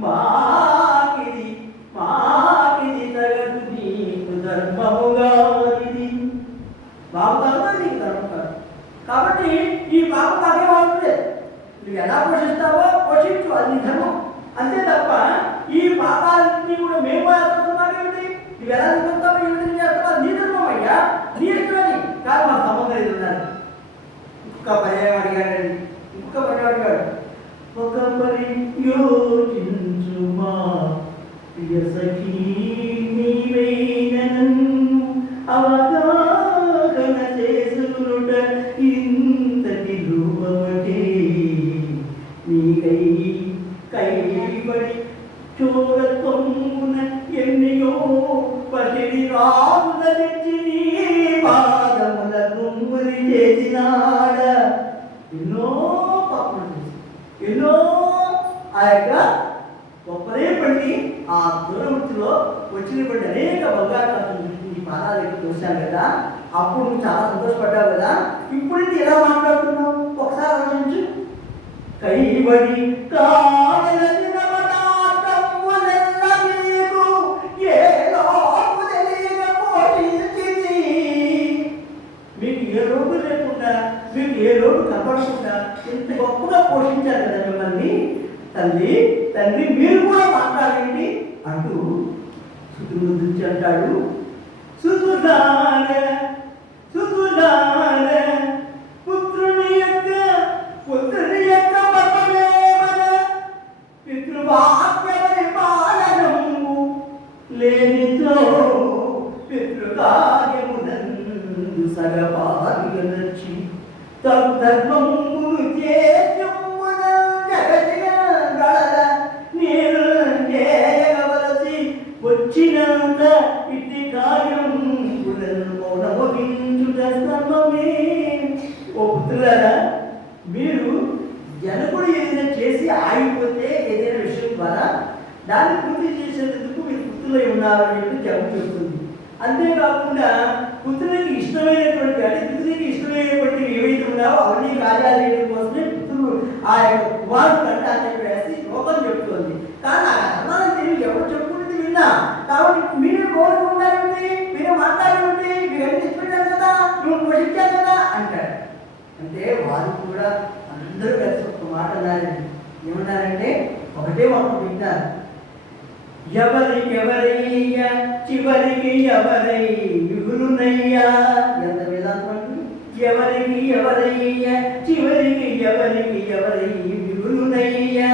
మాకిది తగదు నీకు ధర్మముగా ఇది బాబు ధర్మం నీకు ధర్మం కాదు, కాబట్టి ఈ పాప మాకే అవుతుంది, నువ్వు ఎలా పోషిస్తావో పోషించు అది నీ ధర్మం అంతే తప్ప ఈ పాపాలన్నీ కూడా మేము మాకేమిటి నువ్వు ఎలా చూస్తావో ఏమిటి చేస్తావో నీ ధర్మం అయ్యా నీ ఇష్టమని కాదు మా సంబంధం ఇది ఉన్నారు. ఇంకొక పర్యాయం అడిగాడండి, ఇంకొక పర్యాయం అడిగాడు. ఒక పరి యోచించుమా ప్రియ సఖీ నీవైన నన్ను అవగాహన చేసునుట ఇంతటి రూపమటే నీకై కైబడి చోరత్వమున ఎన్నయో పసిడి రాముల తెచ్చి నీ పాదముల గుమ్మరి చేసినాడ. ఎన్నో పాపలు చేసి ఎన్నో ఆ యొక్క గొప్పదే పడి ఆ దూరవృత్తిలో వచ్చినటువంటి అనేక బంగారు ఈ పాదాలకి చూశాను కదా, అప్పుడు నువ్వు చాలా సంతోషపడ్డావు కదా, ఇప్పుడు ఎలా మాట్లాడుతున్నావు ఒకసారి ఆలోచించు. కైబడి కావలసిన పదార్థములెల్ల మీకు ఏ లోపు తెలియక పోషించింది, మీకు ఏ లోటు లేకుండా మీకు ఏ లోటు కనపడకుండా ఇంత గొప్పగా పోషించారు కదా మిమ్మల్ని తండ్రి మీరు కూడా మాట్లాడండి అంటూ సుతుడు గురించి అంటాడు. సుతుడార పుత్రుని యొక్క మతమేమన పితృవాక్య పరిపాలనము లేని ధర్మమును చేయుమున జగతిగల నేను చేయవలసి వచ్చినంత ఇట్టి కార్యం మౌనమోగించుట ధర్మమే. ఓ పుత్రులారా, మీరు జనకుడు ఏదైనా చేసి ఆగిపోతే ఏదైనా విషయం ద్వారా దాన్ని పూర్తి చేసేందుకు మీరు పుత్రులై ఉన్నారని చెప్పి జగన్ చెబుతుంది. అంతేకాకుండా పుత్రునికి ఇష్టమైనటువంటి అంటే పుత్రునికి ఇష్టమైనటువంటి ఏవైతే ఉన్నావో అవన్నీ కార్యాలు చేయడం కోసమే పుత్రుడు ఆ యొక్క కుమారుడు అంటే అని చెప్పేసి లోకం చెప్తుంది. కానీ ఆ ధర్మాన్ని తెలివి ఎవరు చెప్పుకుంటుంది విన్నా. కాబట్టి మీరు కోరుకుంటారండి, మీరు మాట్లాడండి, మీరు అన్ని తెచ్చిపెట్టారు కదా, నువ్వు పోషించారు కదా అంటారు. అంటే వారు కూడా అందరూ కలిసి ఒక మాట అన్నారండి. ఏమన్నారంటే ఒకటే మాట విన్నారు, ఎవరికెవరయ్యా చివరికి ఎవరై యుగులునయ్యా. ఎంత వేదాంతం! ఎవరికి ఎవరయ్యా చివరికి ఎవరై యుగులునయ్యా.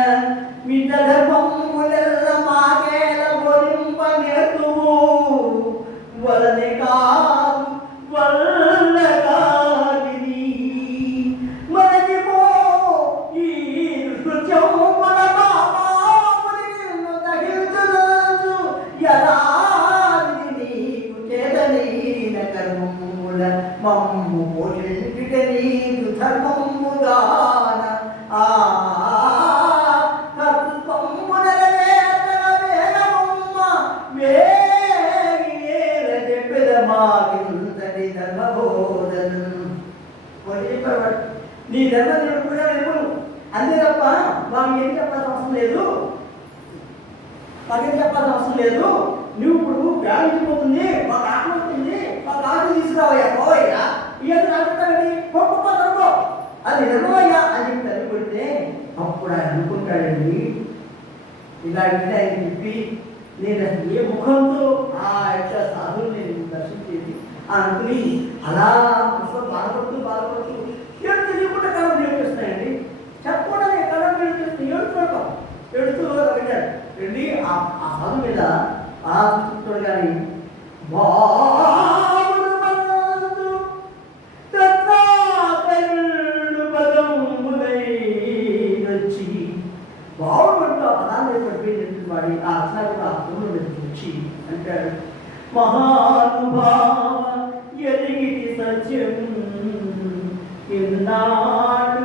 మిత ధర్మములెల్ల మాకేల బోధింపనేతువు వలనే కాదు వల్ల కాదిది మనకిపో ఈ నృత్యం మన బాబాముని నిన్ను తగిల్చునందు యథావిధి నీకు చేతనైన కర్మముల మమ్ము పోషించుట నీకు ధర్మముగాన. నీ ధర్మం కూడా నేర్పను అంతే తప్ప మాకు ఏం చెప్పాల్సిన అవసరం లేదు, మాకేం చెప్పాల్సిన అవసరం లేదు. నువ్వు ఇప్పుడు వ్యాపించిపోతుంది, మాకు ఆకలి వస్తుంది, మాకు ఆకలి తీసుకురావయ్యా, పోవయ్యా, ఇవన్నీ రాకపోతే గొప్ప అది నిర్మయ్యా అని చెప్పి తల్లి కొడితే అప్పుడు ఆయన అనుకుంటాడండి, ఇలా అంటే ఆయన చెప్పి నేను అసలు ఏ ముఖంతో ఆ యొక్క సాధువుని నేను దర్శించేది అనుకుని అలా అసలు బాధపడుతూ ఏడు తెలియకుండా కళం నేర్పిస్తాయండి. చెప్పకుండా కళం నేర్పిస్తుంది ఏడుస్తూ వెళ్ళాడు. వెళ్ళి ఆ సాధు మీద ఆ చూస్తాడు కానీ వచ్చి బాగుపడుతూ ఆ పదాన్ని పడిపోయి వాడి ఆ అసలు ఆ దూరం వచ్చి అంటాడు, మహానుభావ ఎరిగితి సత్యం ఇన్నాడు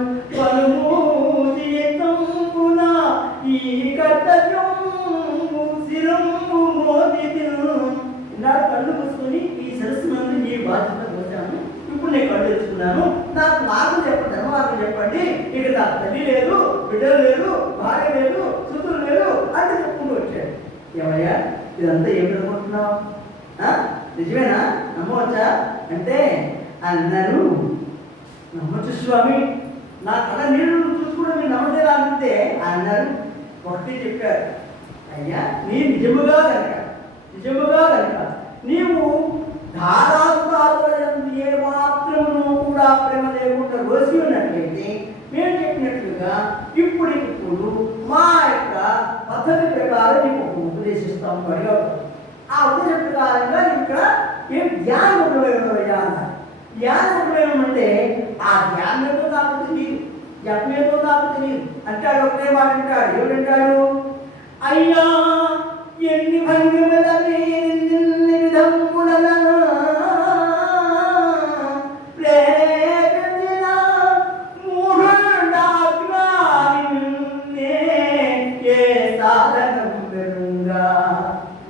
పలుమూజితంపున ఈ కర్తవ్యం శిరంబు మోదితి. ఇన్నాడు కళ్ళు మూసుకొని ఈ సరస్సు నందు నీ బాధ్యత పోతాను, ఇప్పుడు నేను కళ్ళు తెచ్చుకున్నాను, నాకు మార్గం చెప్పండి, ధర్మమార్గం చెప్పండి. ఇక నాకు తల్లి లేదు, బిడ్డలు లేదు, భార్య లేదు, సుతులు లేదు అంటే చెప్పుకుంటూ వచ్చాడు. ఏమయ్యా ఇదంతా ఏమిటనుకుంటున్నావు, నిజమేనా, నమ్మవచ్చా అంటే అన్నారు, నమ్మచ్చు స్వామి, నా కళ నీళ్ళు చూసుకుంటే మీరు నమ్మలేదా అంటే అన్నారు. ఒకటి చెప్పారు, అయ్యా నీ నిజముగా కనుక నీవు ధారాసురాలు ఏ మాత్రము కూడా ప్రేమ లేకుండా రోసి ఉన్నట్లయితే మేము చెప్పినట్లుగా ఇప్పుడు మా యొక్క పద్ధతి ప్రకారం నీకు ఉపదేశిస్తాము అడిగారు. ఆ ఉపదేశం ప్రకారంగా ఇక్కడ ఏం ధ్యానం ఉండవయ్యా అన్నారు. ధ్యానం ఉండవేమంటే ఆ ధ్యానంతో నాకు తెలియదు, జపమేతో నాకు తెలియదు అంటాడు. ఒకటే మాట అంటాడు, ఏమిటంటాడు, అయ్యా ఎన్ని భంగిమల విధముల ప్రేరేపించిన మూఢుండాజ్ఞానిన్నే ఏ సాధనం వెనుగా.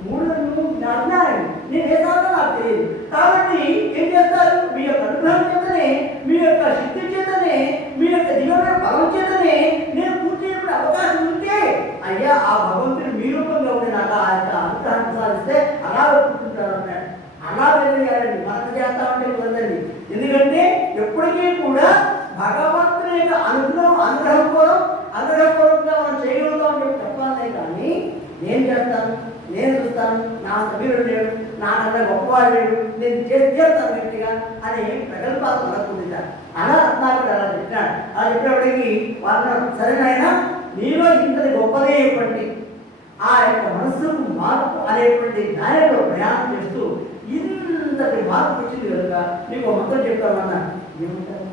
మూఢుడు అజ్ఞాని, నేను ఏ సాధన నాకు తెలియదు. కాబట్టి ఏం చేస్తారు, మీ యొక్క అనుగ్రహం చేతనే, మీ యొక్క శక్తి చేతనే, మీ యొక్క దివ్యమైన బలం చేతనే నేను పూర్తి చేయడం అవకాశం ఉంటే అయ్యా ఆ భగవంతుడు మీ రూపంగా ఉండి నాకు ఆ యొక్క అనుగ్రహాన్ని సాధిస్తే అలా ఒప్పుకుంటారు అన్నాడు. అలా వెళ్ళారండి, మనకు చేస్తామంటే కుదరదండి. ఎందుకంటే ఎప్పటికీ కూడా భగవంతుని యొక్క అనుగ్రహపూర్వకంగా మనం చేయగలుగుతామని చెప్పి చెప్పాలనే కానీ నేను చేస్తాను, నేను చూస్తాను, నా వీరుడు లేడు, నాకన్నా గొప్పవాడు లేడు, నేను చేస్తాను గట్టిగా అని ప్రగల్భాలు మనకుంటారు. అలా రత్నాకుడు అలా చెప్పినాడు. అలా చెప్పినప్పటికీ వాళ్ళు సరేనైనా నీలో ఇంతటి గొప్పదే ఇవ్వండి ఆ యొక్క మనస్సుకు మార్పు అనేటువంటి దానిలో ప్రయాణం చేస్తూ ఇంతటి మార్పు వచ్చింది కనుక నీకు మొత్తం చెప్తామన్నా. ఏమంటారు,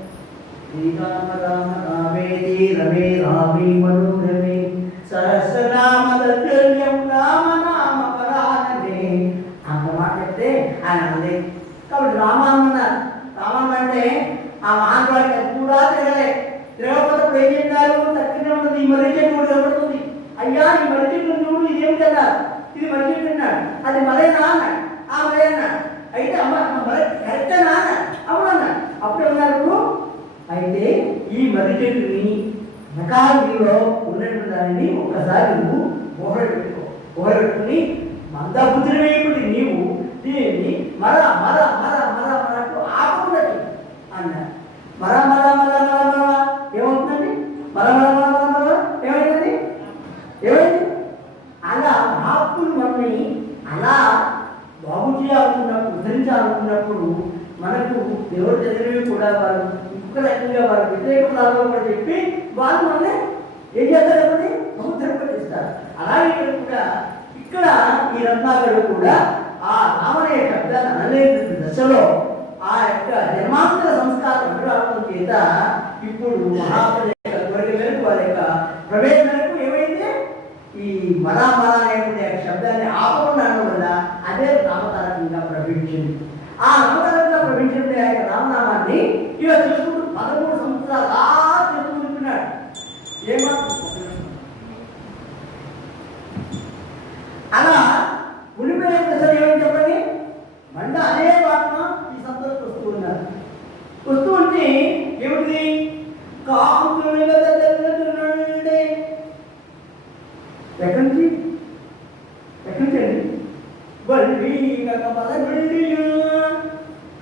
శ్రీరామ రామ రామేతి రమే రామే మనోరమే సహస్రనామ తత్తుల్యం రామ నామ పరానమే అంత మాట చెప్తే ఆయన అందే. కాబట్టి రామన్నారు. రామం అంటే ఆ మహానుభావుడికి అది కూడా తిరగకపోతే ఏం చెప్తారు? తక్కువ ఉంటుంది. ఈ మర్రి చెట్టు కూడా కనబడుతుంది. అయ్యా ఈ మర్రి చెట్టు చూడు, ఇది ఏమిటి అన్నారు? ఇది మర్రి చెట్టు అన్నాడు. అది మరేనా అన్నాడు. ఆ మరే అన్నాడు. అయితే అమ్మ మరే కరెక్టేనా అన్నాడు. అవును అన్నాడు. అప్పుడు అన్నారు, అయితే ఈ మర్రి చెట్టుని నకాలలో ఉన్నటువంటి దానిని ఒక్కసారి నువ్వు ఊహలు పెట్టుకో. ఊహలు పెట్టుకుని మందబుద్ధిని నీవు దీన్ని మర మర మర మర మరకు ఆపకుండా అన్నాడు. మర మర మర మర మర ఏమవుతుందండి? మర మర మర మర మర ఏమైందండి? ఏమైంది? అలా మహాత్ములు మనల్ని అలా బాగు చేయాలనుకున్నప్పుడు, ఉద్ధరించాలనుకున్నప్పుడు మనకు దేవుడు చదివి కూడా వారు ఇంకొక రకంగా వారు వ్యతిరేకతలో కూడా చెప్పి వాళ్ళు మనల్ని ఏం చేస్తారని సముద్రపడిస్తారు. అలాగే ఇక్కడ కూడా ఇక్కడ ఈ రత్నాకరుడు కూడా ఆ రామనే శబ్దాన్ని అనలేని దశలో ఆ యొక్క జన్మాంతర సంస్కారం అనురాగం చేత ఇప్పుడు మహాప్రదేశ కోరిక మేరకు వారి యొక్క ప్రవేశం మేరకు ఏమైంది? ఈ మరా మరా అనేటువంటి శబ్దాన్ని ఆపకుండా వల్ల అదే నామతారకంగా ప్రవేశించింది. ఆ నామతారకంగా ప్రవేశించిన ఆ యొక్క రామనామాన్ని ఇలా చూసుకుంటూ 13 సంవత్సరాలు అలా చేసుకుంటున్నాడు. ఏమాత్రం అలా ఉండిపోయే దశలు ఏమని చెప్పండి? మళ్ళీ అదే వాటిన ఈ సంతోషం వస్తూ ఉన్నారు. వస్తూ ఉంటే ఏమిటి? కాంతులు తెల్లుతుండే ఎక్కడి నుంచి అండి? వల్లి కమల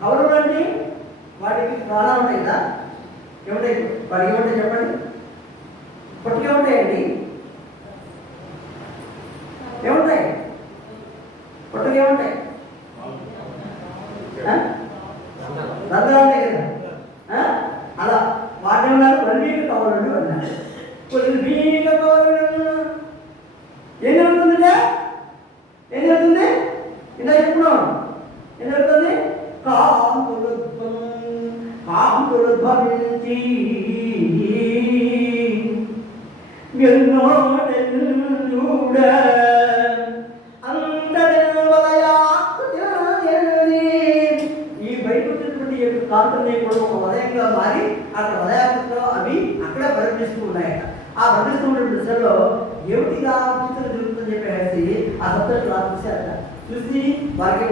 కవరు అండి. వాటికి ప్రాణాలు ఉంటాయి కదా, ఏమిటాయి? వాటికి ఏముంటాయి చెప్పండి? పొట్టిగా ఉంటాయండి. ఏముంటాయి? పొట్టగా ఏముంటాయి? రంధ్రాలు ఉంటాయి కదా. అలా వాటి ఉన్నారు. వల్లీక కవరుడు అన్నారు. వల్లీక కవరుడు ఏం జరుగుతుందంటే ఏం జరుగుతుంది? ఇలా చెప్పుకున్నాం. ఏం జరుగుతుంది? కాంతులుద్భవించి ఎన్నో చూడ ఈ బయట వచ్చినటువంటి యొక్క కాంతుల్ని కూడా ఒక వలయంగా మారి అక్కడ వలయాలతో అవి అక్కడ పరిణిస్తూ ఉన్నాయట. ఆ పరిణిస్తూ ఉన్న దశలో ఏమిటి ఇలా చిత్రం జరుగుతుందని చెప్పేసి ఆ సప్తలు చూశారట. చూసి వారికి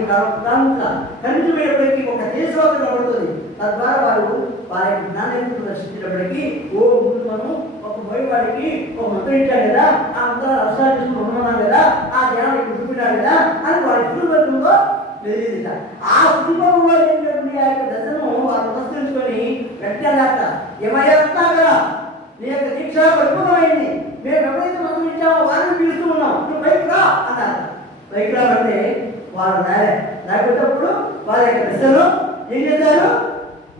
కనిపించబడేప్పటికీ ఒక దేశవాదం కనబడుతుంది. తద్వారా వారు వారి యొక్క జ్ఞానం దర్శించినప్పటికీ ముందు మనం ఒక వాడికి ఒక మంత్రం ఇచ్చాడు కదా, ఆ మంత్రాలు అర్థాలు తీసుకుని ఉన్నాం కదా, ఆ జ్ఞానం ఇక్కడ చూపినాడు కదా అని వారి కుటుంబంలో తెలియదు. ఆ కుటుంబంలో ఏంటంటే ఆ యొక్క దశను వారు నమస్కరించుకొని పెట్టాక ఏమయ్యా కదా, నీ యొక్క దీక్ష పరిపూర్ణమైంది, మేము ఎవరైతే మంత్రం ఇచ్చామో వారిని పిలుస్తూ ఉన్నాం, నువ్వు పైకి రా అన్నారు. పైకి రాబడితే వారు లేకపోతేప్పుడు వారి యొక్క దశలో ఏం చేశారు?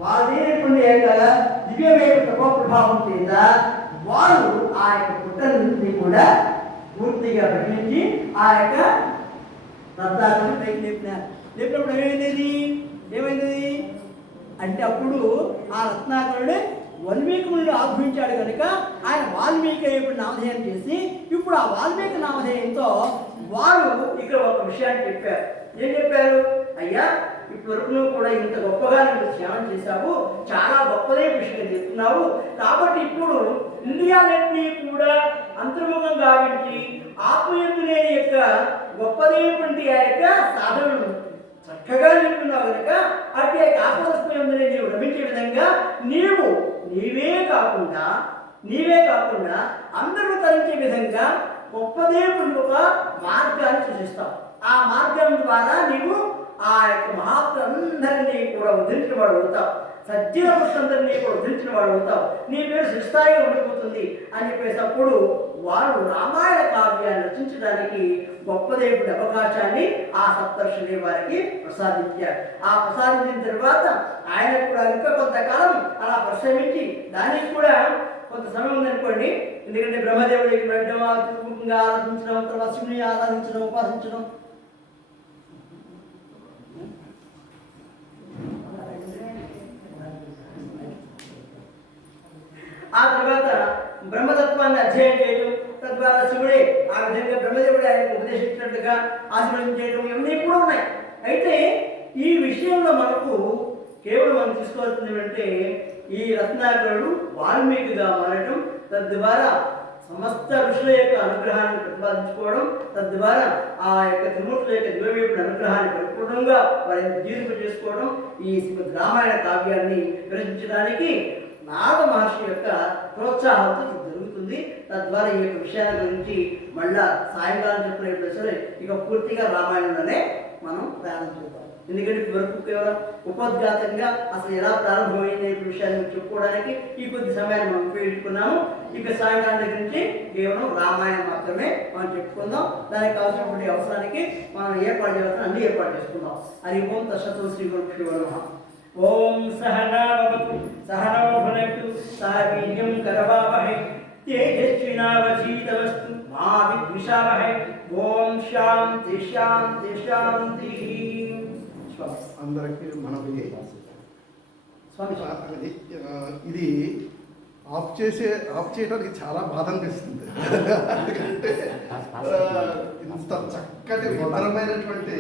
వారు యొక్క దివ్యమైన ప్రభావం చేత వారు ఆ యొక్క పుట్టని కూడా పూర్తిగా ప్రకటించి ఆ యొక్క రత్నాలను పైకి లేపినారు. లేపినప్పుడు ఏమైంది అంటే అప్పుడు ఆ రత్నాకరుడు వాల్మీకులను ఆహ్వానించాడు కనుక ఆయన వాల్మీకి అయ్యేప్పుడు నామధేయం చేసి ఇప్పుడు ఆ వాల్మీకి నామధేయంతో వారు ఇక్కడ ఒక విషయాన్ని చెప్పారు. ఏం చెప్పారు? అయ్యా ఇప్పటివరకు నువ్వు కూడా ఇంత గొప్పగా నువ్వు ధ్యానం చేశావు, చాలా గొప్పదే విషయం చెప్తున్నావు, కాబట్టి ఇప్పుడు ఇంద్రియాలన్నీ కూడా అంతర్ముఖం గావించి ఆత్మయంతునే యొక్క గొప్పదేటువంటి ఆ యొక్క సాధనను చక్కగా చెప్తున్నావు కనుక అటు యొక్క ఆత్మస్మయంతునే నీవు రమించే విధంగా నీవే కాకుండా అందరూ తరించే విధంగా గొప్పదేవుని ఒక మార్గాన్ని సూచిస్తావు. ఆ మార్గం ద్వారా నీవు ఆ యొక్క మహాత్ములందరినీ కూడా ఉద్ధరించిన వాడు అవుతావు, సజ్జన పురుషులందరినీ కూడా ఉద్ధరించిన వాడు అవుతావు, నీ పేరు సృష్టాయిగా ఉండిపోతుంది అని చెప్పేటప్పుడు వారు రామాయణ కావ్యాన్ని రచించడానికి గొప్పదేవుడి అవకాశాన్ని ఆ సప్తర్షుని వారికి ప్రసాదించారు. ఆ ప్రసాదించిన తర్వాత ఆయన కూడా ఇంకా కొంతకాలం అలా పరిశ్రమించి దానికి కూడా కొంత సమయం ఉందనుకోండి. ఎందుకంటే బ్రహ్మదేవుడికి బ్రహ్మగా ఆరాధించడం, తర్వాత శివుని ఆరాధించడం, ఉపాసించడం, ఆ తర్వాత బ్రహ్మతత్వాన్ని అధ్యయనం చేయడం, తద్వారా శివుడే ఆ విధంగా బ్రహ్మదేవుడే ఆయనకు ఉపదేశించినట్టుగా ఆశీర్వదించేయడం ఇవన్నీ కూడా ఉన్నాయి. అయితే ఈ విషయంలో మనకు కేవలం మనం తీసుకోవాల్సింది అంటే ఈ రత్నాకరుడు వాల్మీకిగా మారడం, తద్వారా సమస్త ఋషుల యొక్క అనుగ్రహాన్ని ప్రతిపాదించుకోవడం, తద్వారా ఆ యొక్క త్రిమూర్తుల యొక్క దివ్యవైపుల అనుగ్రహాన్ని పరిపూర్ణంగా వారిని జీర్ణింప చేసుకోవడం, ఈ శ్రీమద్ రామాయణ కావ్యాన్ని విరచించడానికి నారద మహర్షి యొక్క ప్రోత్సాహంతో ఇది జరుగుతుంది. తద్వారా ఈ యొక్క విషయాల గురించి మళ్ళా సాయంకాలం చెప్పిన సరే ఇక పూర్తిగా రామాయణంలోనే మనం ప్రయాణం చేద్దాం. ఎందుకంటే వరకు కేవలం ఉపోద్ఘాతంగా అసలు ఎలా ప్రారంభమైంది విషయాన్ని చెప్పుకోవడానికి ఈ కొద్ది సమయాన్ని మనం ఉపయోగించుకున్నాము. ఇక సాయంకాలం దగ్గర నుంచి కేవలం రామాయణం మాత్రమే మనం చెప్పుకుందాం. దానికి కావాల్సినటువంటి అవసరానికి మనం ఏర్పాటు చేయాల్సిన అన్ని ఏర్పాటు చేసుకుందాం. హరి ఓం తత్సత్ శ్రీ గురుభ్యో నమః. ఓం సహనా భవతు సహనౌ భునక్తు సహ వీర్యం కరవావహై తేజస్వినావధీతమస్తు మా విద్విషావహై. ఓం శాంతి శాంతి శాంతి. అందరికీ మనవి. ఇది ఆఫ్ చేయడానికి చాలా బాధ అనిపిస్తుంది. ఎందుకంటే ఇంత చక్కటి మధురమైనటువంటి